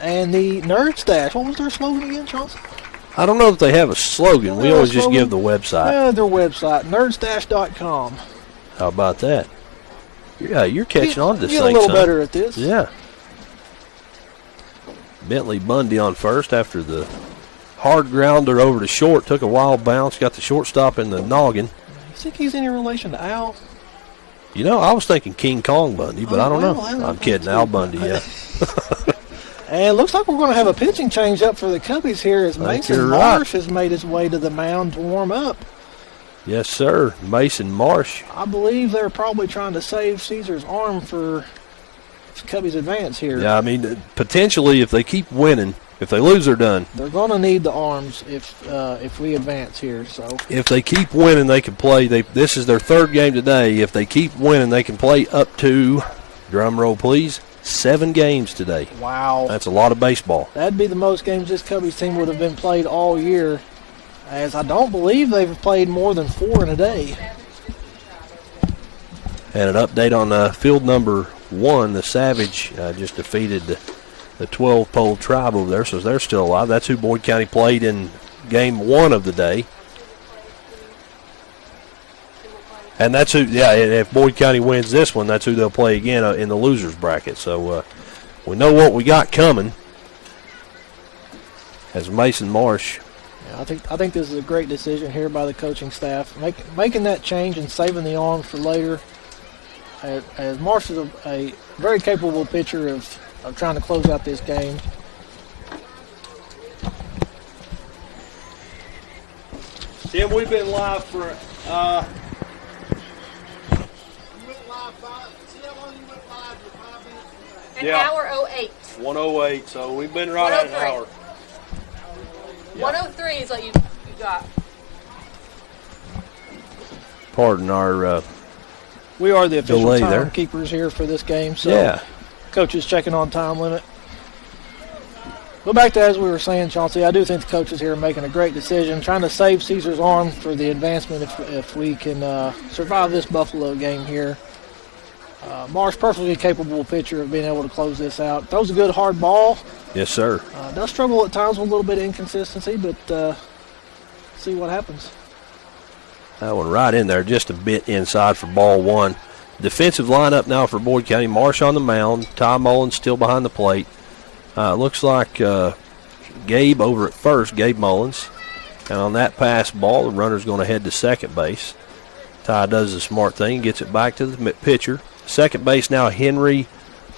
And the Nerd Stash. What was their slogan again, Chauncey? I don't know if they have a slogan. We always just give the website. Yeah, their website, nerdstash.com. How about that? Yeah, you're catching on to this thing, thing, a little son. better at this. Yeah. Bentley Bundy on first after the hard grounder over to short. Took a wild bounce. Got the shortstop in the noggin. You think he's any relation to Al? You know, I was thinking King Kong Bundy, but I don't know. I'm kidding. Al Bundy, yeah. And it looks like we're going to have a pitching change up for the Cubbies here as Mason Marsh has made his way to the mound to warm up. Yes, sir. Mason Marsh. I believe they're probably trying to save Caesar's arm for Cubbies' advance here. Yeah, I mean, potentially if they keep winning, if they lose, they're done. They're going to need the arms if we advance here. So if they keep winning, they can play. This is their third game today. If they keep winning, they can play up to, drum roll please, 7 games today. Wow. That's a lot of baseball. That'd be the most games this Cubbies team would have been played all year, as I don't believe they've played more than 4 in a day. And an update on field number 1, the Savage just defeated the 12-pole tribe over there, so they're still alive. That's who Boyd County played in game 1 of the day. And that's who, if Boyd County wins this one, that's who they'll play again in the losers bracket. So we know what we got coming as Mason Marsh. Yeah, I think this is a great decision here by the coaching staff, making that change and saving the arms for later. As Marsh is a very capable pitcher of trying to close out this game. Tim, we've been live for An hour 08. 108, so we've been right at an hour. 103 is what you got. Pardon our we are the official delay there. timekeepers here for this game, so coaches checking on time limit. But back to as we were saying, Chauncey, I do think the coaches here are making a great decision, trying to save Caesar's arm for the advancement if we can survive this Buffalo game here. Marsh, perfectly capable pitcher of being able to close this out. Throws a good hard ball. Yes, sir. Does struggle at times with a little bit of inconsistency, but see what happens. That one right in there, just a bit inside for ball 1. Defensive lineup now for Boyd County. Marsh on the mound. Ty Mullins still behind the plate. Looks like Gabe over at first, Gabe Mullins. And on that pass ball, the runner's going to head to second base. Ty does the smart thing, gets it back to the pitcher. Second base now, Henry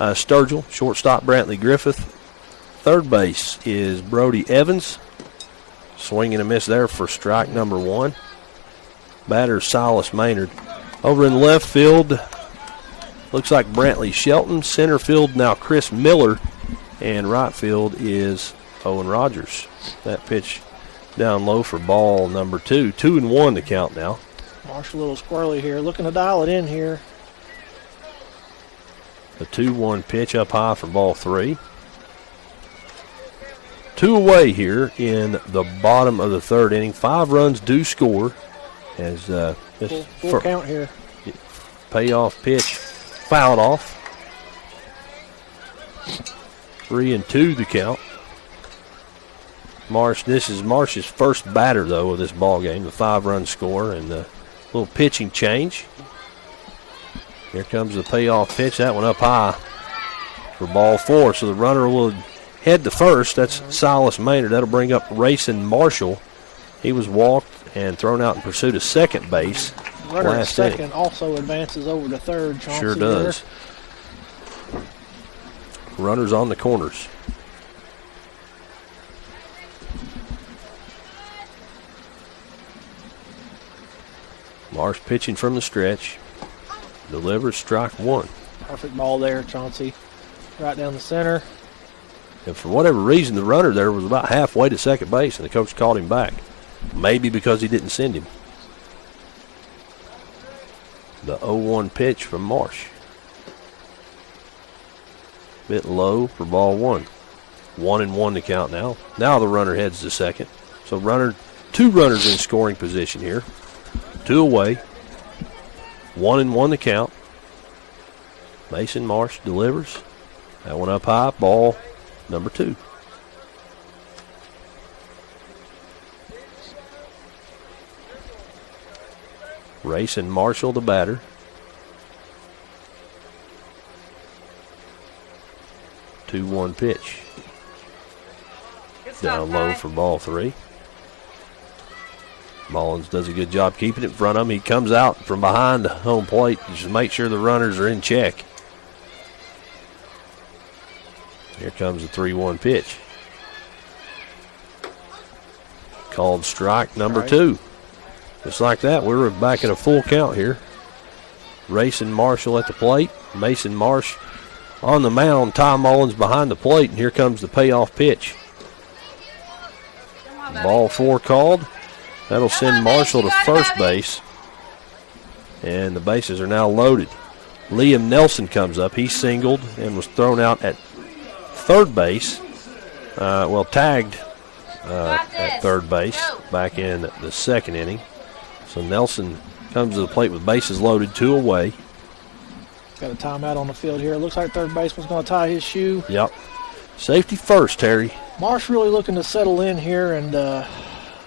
Sturgill. Shortstop, Brantley Griffith. Third base is Brody Evans. Swing and a miss there for strike number 1. Batter Silas Maynard. Over in left field, looks like Brantley Shelton. Center field now Chris Miller. And right field is Owen Rogers. That pitch down low for ball number 2. 2-1 the count now. Marsh a little squirrely here, looking to dial it in here. The 2-1 pitch up high for ball 3. 2 away here in the bottom of the third inning. 5 runs do score as full count here. Payoff pitch fouled off. 3-2 the count. This is Marsh's first batter though of this ball game. The 5-run score and the little pitching change. Here comes the payoff pitch. That one up high for ball 4. So the runner will head to first. That's Silas Maynard. That'll bring up Rayson Marshall. He was walked and thrown out in pursuit of second base. Runner at last second inning. also advances over to third. Chauncey Sure does. Runners on the corners. Marsh pitching from the stretch. Delivers, strike 1. Perfect ball there, Chauncey. Right down the center. And for whatever reason, the runner there was about halfway to second base, and the coach called him back. Maybe because he didn't send him. The 0-1 pitch from Marsh. Bit low for ball 1. 1-1 to count now. Now the runner heads to second. So two runners in scoring position here. 2 away. 1-1 to count. Mason Marsh delivers. That one up high. Ball number 2. Rayson Marshall, the batter. 2-1 pitch. Down low for ball 3. Mullins does a good job keeping it in front of him. He comes out from behind the home plate just to make sure the runners are in check. Here comes the 3-1 pitch. Called strike number 2. Just like that, we're back in a full count here. Rayson Marshall at the plate. Mason Marsh on the mound. Ty Mullins behind the plate, and here comes the payoff pitch. Ball 4 called. That'll send Marshall to first base. And the bases are now loaded. Liam Nelson comes up. He singled and was thrown out at third base. Tagged at third base back in the second inning. So Nelson comes to the plate with bases loaded, 2 away. Got a timeout on the field here. Looks like third baseman's going to tie his shoe. Yep. Safety first, Terry. Marsh really looking to settle in here and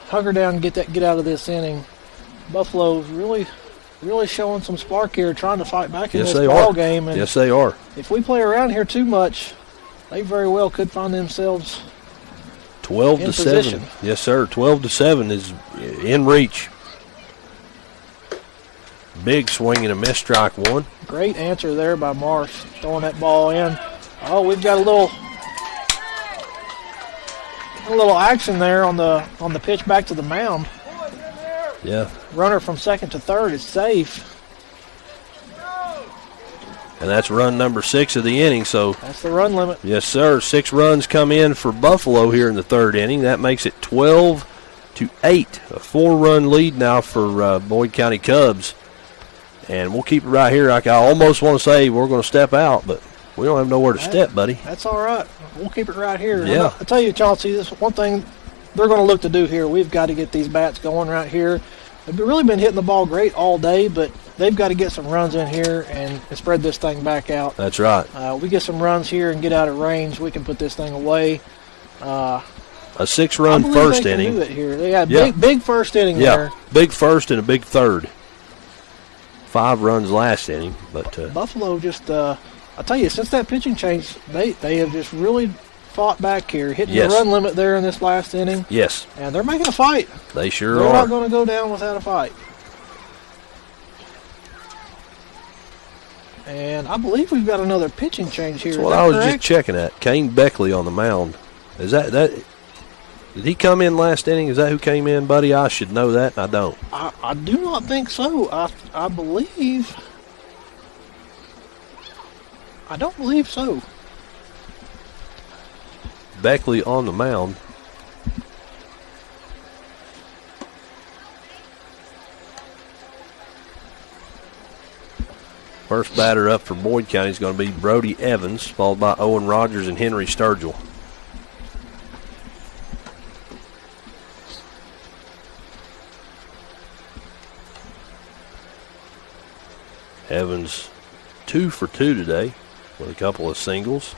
hunker down and get out of this inning. Buffalo's really showing some spark here, trying to fight back in this ball game. And yes, they are. if we play around here too much, they very well could find themselves 12 in to 7. position. Yes, sir. 12 to 7 is in reach. Big swing and a miss, strike 1. Great answer there by Marsh, throwing that ball in. Oh, we've got a little action there on the pitch back to the mound. Yeah. Runner from second to third is safe. And that's run number 6 of the inning. So that's the run limit. Yes, sir. 6 runs come in for Buffalo here in the third inning. That makes it 12-8. A 4-run lead now for Boyd County Cubs. And we'll keep it right here. I almost want to say we're going to step out, but we don't have nowhere to step, buddy. That's all right. We'll keep it right here. Yeah. I tell you, Chauncey, this is one thing they're going to look to do here. We've got to get these bats going right here. They've really been hitting the ball great all day, but they've got to get some runs in here and spread this thing back out. That's right. We get some runs here and get out of range, we can put this thing away. A 6-run first inning. Do it here. They got big first inning there. Big first and a big third. 5 runs last inning, but Buffalo just I tell you, since that pitching change, they have just really fought back here, hitting the run limit there in this last inning. Yes. And they're making a fight. They sure They're are. not going to go down without a fight. And I believe we've got another pitching change here. That's what I was just checking at. Kane Beckley on the mound. Is that did he come in last inning? Is that who came in, buddy? I should know that, and I don't. I do not think so. I believe. I don't believe so. Beckley on the mound. First batter up for Boyd County is going to be Brody Evans, followed by Owen Rogers and Henry Sturgill. Evans 2 for 2 today with a couple of singles.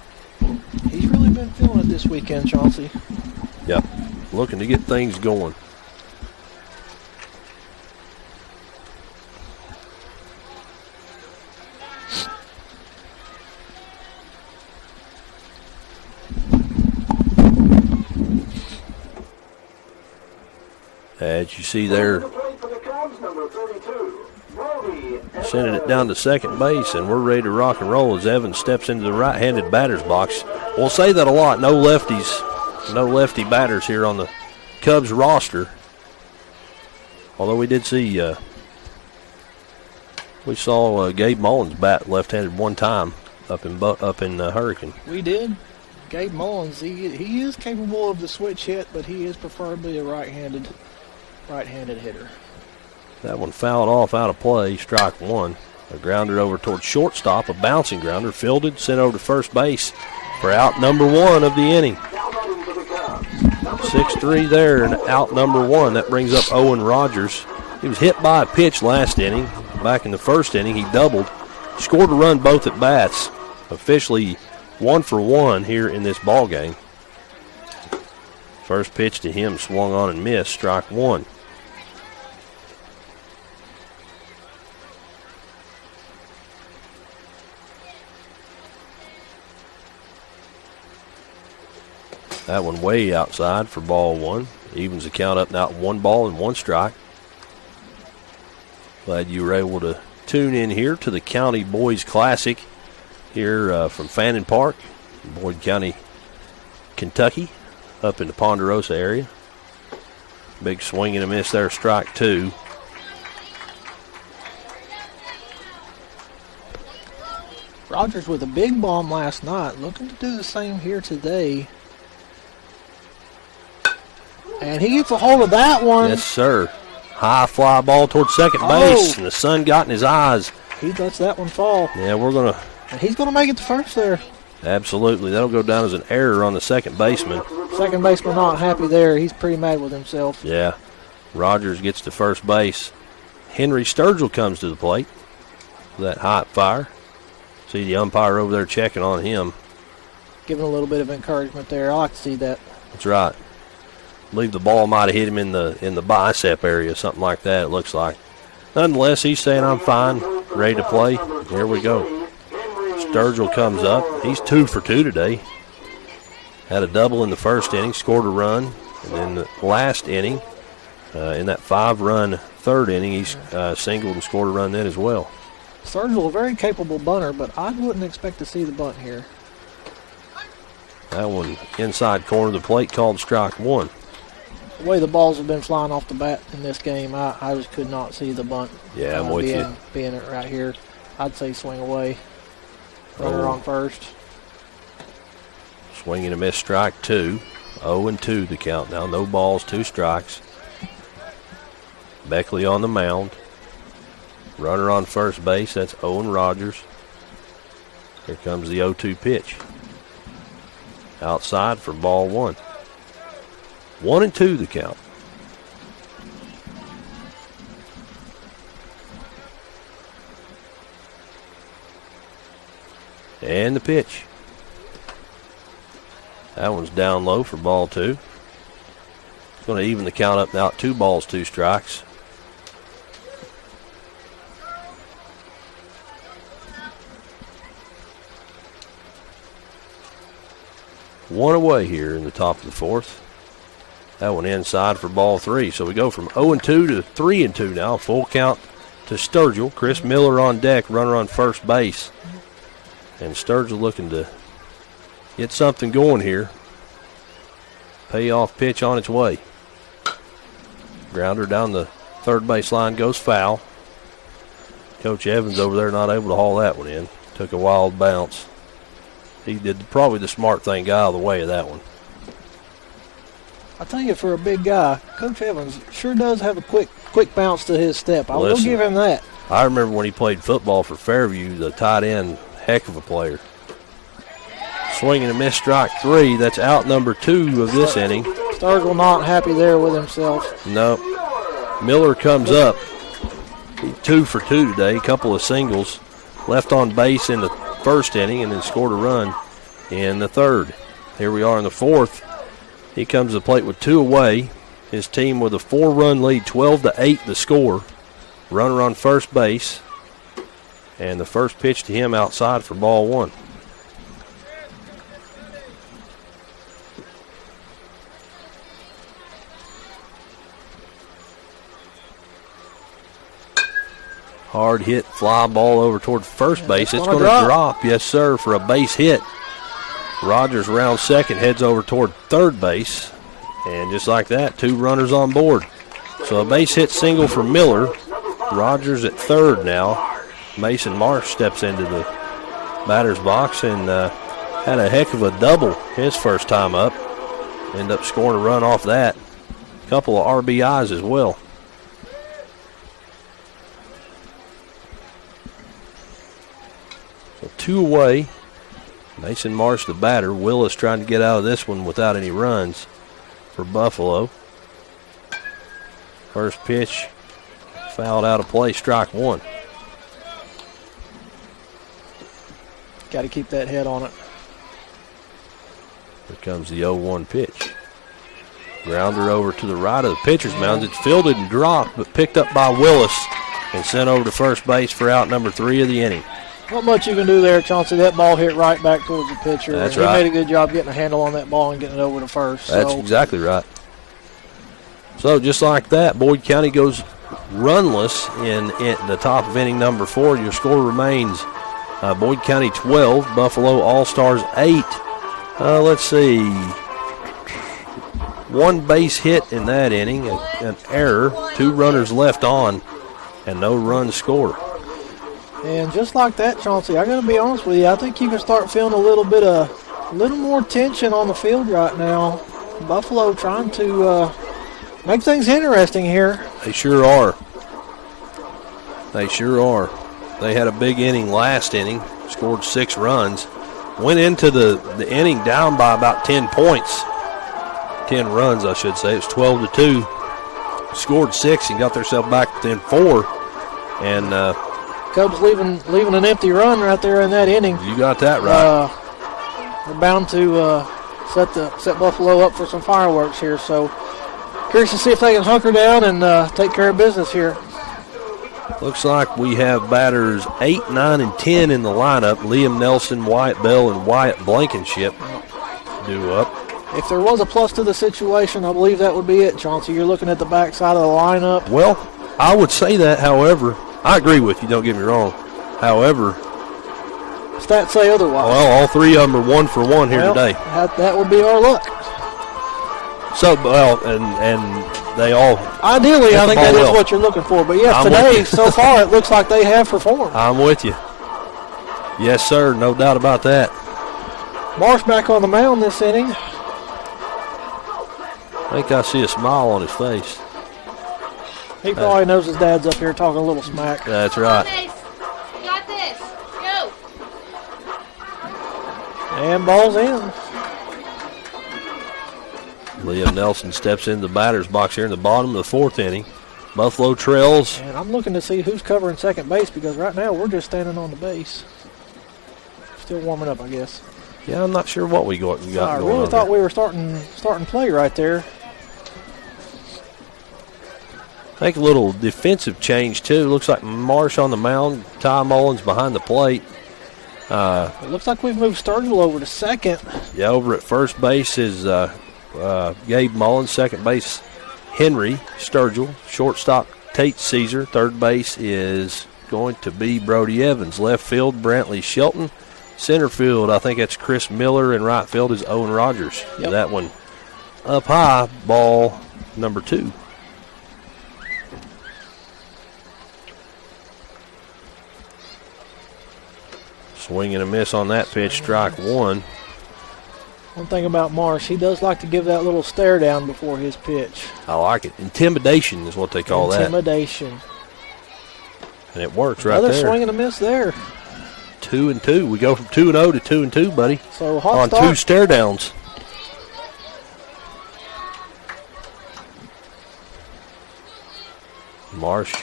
He's really been feeling it this weekend, Chauncey. Yep, looking to get things going. that you see there, sending it down to second base, and we're ready to rock and roll as Evans steps into the right-handed batter's box. We'll say that a lot. No lefties, no lefty batters here on the Cubs roster. Although we did see, we saw Gabe Mullins bat left-handed one time up in Hurricane. We did. Gabe Mullins, he is capable of the switch hit, but he is preferably a right-handed hitter. That one fouled off out of play, strike one. A grounder over towards shortstop, a bouncing grounder, fielded, sent over to first base for out number one of the inning. 6-3 there and out number one. That brings up Owen Rogers. He was hit by a pitch last inning. Back in the first inning, he doubled, scored a run both at bats. Officially 1 for 1 here in this ball game. First pitch to him swung on and missed, strike one. That one way outside for ball one. Evens the count up now, 1 ball and 1 strike. Glad you were able to tune in here to the County Boys Classic here from Fannin Park, Boyd County, Kentucky, up in the Ponderosa area. Big swing and a miss there, strike two. Rogers with a big bomb last night, looking to do the same here today. And he gets a hold of that one. Yes, sir. High fly ball towards second base, and the sun got in his eyes. He lets that one fall. Yeah, we're going to. And he's going to make it to first there. Absolutely. That'll go down as an error on the second baseman. Second baseman not happy there. He's pretty mad with himself. Yeah. Rogers gets to first base. Henry Sturgill comes to the plate for that hot fire. See the umpire over there checking on him. Giving a little bit of encouragement there. I like to see that. That's right. I believe the ball might have hit him in the bicep area, something like that, it looks like. Nonetheless, he's saying, I'm fine, ready to play. Here we go. Sturgill comes up. He's 2 for 2 today. Had a double in the first inning, scored a run. And then the last inning, in that 5-run third inning, he's singled and scored a run then as well. Sturgill, a very capable bunter, but I wouldn't expect to see the bunt here. That one inside corner of the plate, called strike one. The way the balls have been flying off the bat in this game, I just could not see the bunt. Yeah, I'm with you. Being it right here, I'd say swing away. Runner on first. Swing and a miss, strike two. 0-2 the count now. No balls, 2 strikes. Beckley on the mound. Runner on first base, that's Owen Rogers. Here comes the 0-2 pitch. Outside for ball one. 1-2 the count. And the pitch. That one's down low for ball two. It's going to even the count up now at 2 balls, 2 strikes. One away here in the top of the fourth. That one inside for ball 3. So we go from 0-2 to 3-2 now. Full count to Sturgill. Chris Miller on deck, runner on first base. And Sturgill looking to get something going here. Payoff pitch on its way. Grounder down the third base line goes foul. Coach Evans over there not able to haul that one in. Took a wild bounce. He did probably the smart thing, got out of the way of that one. I tell you, for a big guy, Coach Evans sure does have a quick bounce to his step. I will give him that. I remember when he played football for Fairview, the tight end, heck of a player. Swing and a miss, strike 3. That's out number 2 of this inning. Sturgill not happy there with himself. No. Miller comes up. He's 2 for 2 today, a couple of singles. Left on base in the first inning and then scored a run in the third. Here we are in the fourth. He comes to the plate with 2 away. His team with a 4-run lead, 12-8 the score. Runner on first base. And the first pitch to him outside for ball 1. Hard hit fly ball over toward first base. It's gonna going to drop, yes, sir, for a base hit. Rogers round second, heads over toward third base. And just like that, 2 runners on board. So a base hit single for Miller. Rogers at third now. Mason Marsh steps into the batter's box and had a heck of a double his first time up. End up scoring a run off that. Couple of RBIs as well. So 2 away. Mason Marsh the batter. Willis trying to get out of this one without any runs for Buffalo. First pitch fouled out of play, strike 1. Got to keep that head on it. Here comes the 0-1 pitch. Grounder over to the right of the pitcher's mound. It's fielded and dropped, but picked up by Willis and sent over to first base for out number 3 of the inning. Not much you can do there, Chauncey. That ball hit right back towards the pitcher. That's and right. He made a good job getting a handle on that ball and getting it over to first. That's exactly right. So just like that, Boyd County goes runless in the top of inning number 4. Your score remains Boyd County 12, Buffalo All-Stars 8. Let's see. 1 base hit in that inning, an error, 2 runners left on, and no runs scored. And just like that, Chauncey, I got to be honest with you, I think you can start feeling a little more tension on the field right now. Buffalo trying to make things interesting here. They sure are. They sure are. They had a big inning last inning, scored 6 runs. Went into the inning down by about 10 points. 10 runs, I should say. It was 12-2. Scored 6 and got themselves back within 4. And Cubs leaving an empty run right there in that inning. you got that right. They're bound to set Buffalo up for some fireworks here. So curious to see if they can hunker down and take care of business here. Looks like we have batters 8, 9, and 10 in the lineup. Liam Nelson, Wyatt Bell, and Wyatt Blankenship due up. If there was a plus to the situation, I believe that would be it, Chauncey. You're looking at the backside of the lineup. Well, I would say that, however, I agree with you, don't get me wrong. However, Stats say otherwise. well, all 3 of them are 1 for 1 here today. That would be our luck. So, well, and they all. Ideally, I think that is well. what you're looking for. But yes, I'm with today, you. so far, it looks like they have performed. I'm with you. Yes, sir, no doubt about that. Marsh back on the mound this inning. I think I see a smile on his face. He probably knows his dad's up here talking a little smack. That's right. You got this. Go. And ball's in. Liam Nelson steps into the batter's box here in the bottom of the 4th inning. Buffalo trails. And I'm looking to see who's covering second base because right now we're just standing on the base. Still warming up, I guess. Yeah, I'm not sure what we got I going really on thought there. we were starting play right there. I think a little defensive change, too. Looks like Marsh on the mound, Ty Mullins behind the plate. It looks like we've moved Sturgill over to second. Yeah, over at first base is Gabe Mullins, second base Henry Sturgill, shortstop Tate Caesar, third base is going to be Brody Evans, left field Brantley Shelton, center field I think that's Chris Miller, and right field is Owen Rogers. Yep. That one up high, ball number 2. Swing and a miss on that pitch, strike 1. One thing about Marsh, he does like to give that little stare down before his pitch. I like it. Intimidation is what they call that. Intimidation. And it works right Another there. swing and a miss there. 2-2. We go from 2-0 to 2-2, buddy. So hot On start. 2 stare downs. Marsh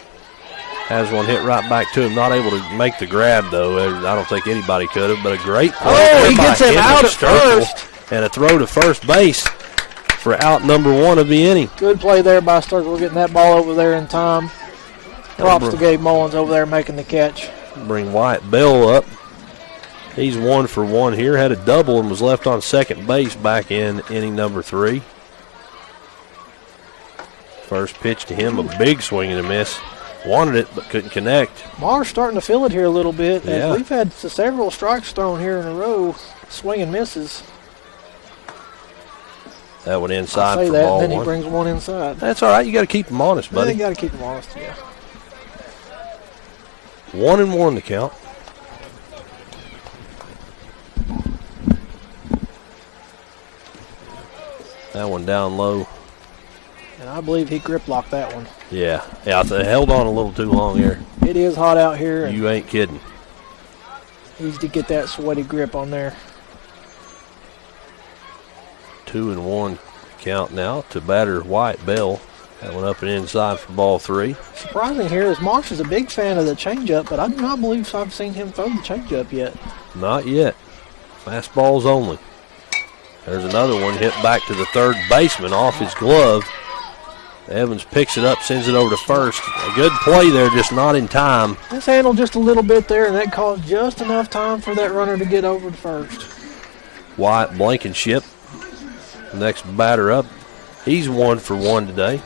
has one hit right back to him. Not able to make the grab, though. I don't think anybody could have, but a great play. Oh, he by gets him Henry out at Sturgill, first. And a throw to first base for out number 1 of the inning. Good play there by Sturgill, getting that ball over there in time. Props to Gabe Mullins over there making the catch. Bring Wyatt Bell up. He's 1 for 1 here. Had a double and was left on second base back in inning number 3. First pitch to him, a big swing and a miss. Wanted it, but couldn't connect. Marsh starting to feel it here a little bit. Yeah. We've had several strikes thrown here in a row, swing and misses. That one inside I say for that, ball and then one. he brings one inside. That's all right. You got to keep them honest, Yeah, buddy. you got to keep them honest, yeah. 1-1 the count. That one down low. And I believe he grip locked that one. Yeah, I held on a little too long here. It is hot out here. And You ain't kidding. needs to get that sweaty grip on there. 2-1 count now to batter White Bell. That one up and inside for ball 3. Surprising here is Marsh is a big fan of the changeup, but I do not believe I've seen him throw the changeup yet. Not yet. Fastballs only. There's another one hit back to the third baseman off his glove. Evans picks it up, sends it over to first. A good play there, just not in time. Mishandled just a little bit there, and that caused just enough time for that runner to get over to first. Wyatt Blankenship, next batter up. He's 1 for 1 today.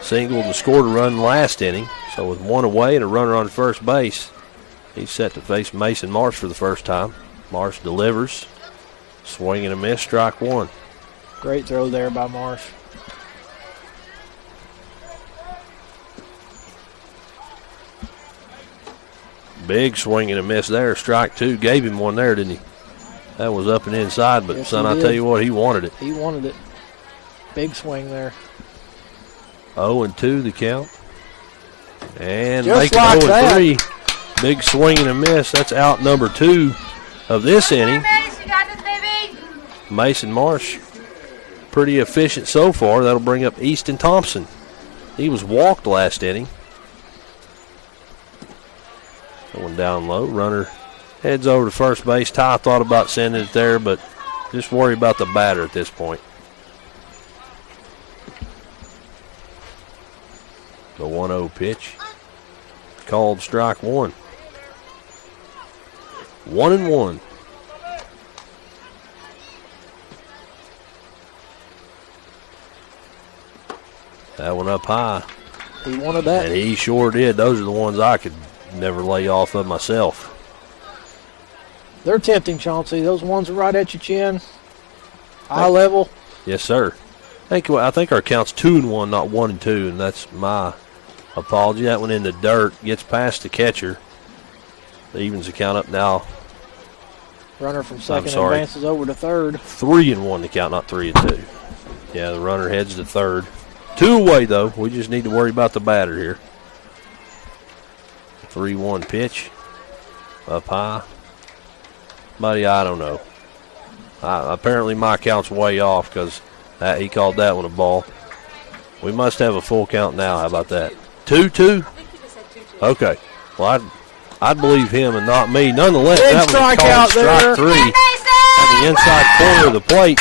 Singled and scored a run last inning. So with one away and a runner on first base, he's set to face Mason Marsh for the first time. Marsh delivers. Swing and a miss, strike one. Great throw there by Marsh. Big swing and a miss there. Strike two. Gave him one there, didn't he? That was up and inside, but Yes, son, he I did. tell you what, he wanted it. He wanted it. Big swing there. 0-2 the count. And Just make like it that. 0-3. Big swing and a miss. That's out number 2 of this inning. Mace, you got this, baby. Mason Marsh, pretty efficient so far. That'll bring up Easton Thompson. He was walked last inning. Going down low. Runner heads over to first base. Ty thought about sending it there, but just worry about the batter at this point. The 1-0 pitch. Called strike one. 1-1. That one up high. He wanted that. And he sure did. Those are the ones I could never lay off of myself. They're tempting, Chauncey. Those ones are right at your chin. Eye level. Yes, sir. I think our count's 2-1, not 1-2, and that's my apology. That one in the dirt gets past the catcher. Evens the count up now. Runner from second sorry. advances over to third. 3-1 the count, not 3-2. Yeah, the runner heads to third. 2 away, though. We just need to worry about the batter here. 3-1 pitch. Up high. Buddy, I don't know. Apparently my count's way off because he called that one a ball. We must have a full count now. How about that? 2-2? Okay. Well, I'd believe him and not me. Nonetheless, Big that was strikeout called strike there. 3 on the inside corner of the plate.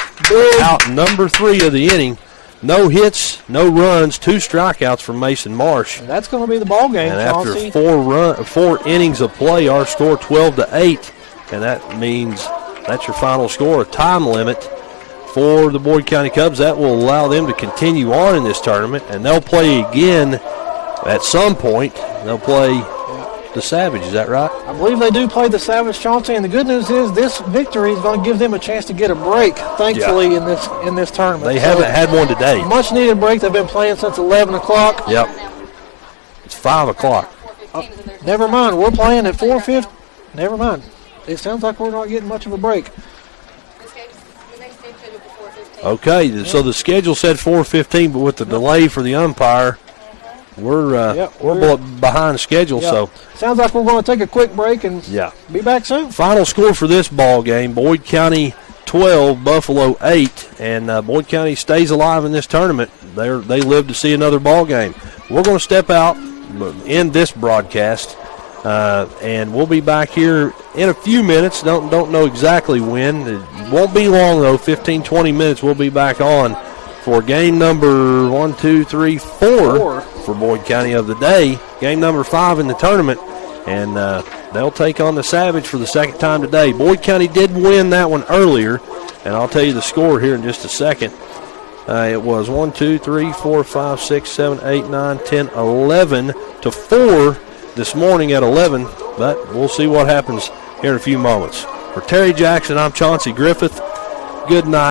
Out number 3 of the inning. No hits, no runs, 2 strikeouts from Mason Marsh. And that's going to be the ball game, And after Chauncey. 4 innings of play, our score 12-8, and that means that's your final score. A time limit for the Boyd County Cubs. That will allow them to continue on in this tournament, and they'll play again at some point. They'll play the Savage. Is that right? I believe they do play the Savage, Chauncey, and the good news is this victory is going to give them a chance to get a break, thankfully, in this tournament. They So, haven't had one today. much needed break. They've been playing since 11 o'clock. Yep. It's 5 o'clock. Never mind. We're playing at 4:50. Never mind. It sounds like we're not getting much of a break. The next game scheduled before 15. Okay, so the schedule said 4:15, but with the delay for the umpire, we're behind schedule. Yeah. So Sounds like we're going to take a quick break and yeah. be back soon. Final score for this ball game: Boyd County 12, Buffalo 8, and Boyd County stays alive in this tournament. They live to see another ball game. We're going to step out, end this broadcast, and we'll be back here in a few minutes. Don't know exactly when. It won't be long though. 15, 20 minutes. We'll be back on for game number 1, 2, 3, 4 for Boyd County of the day. Game number 5 in the tournament. And they'll take on the Savage for the second time today. Boyd County did win that one earlier, and I'll tell you the score here in just a second. It was 1, 2, 3, 4, 5, 6, 7, 8, 9, 10, 11 to 4 this morning at 11. But we'll see what happens here in a few moments. For Terry Jackson, I'm Chauncey Griffith. Good night.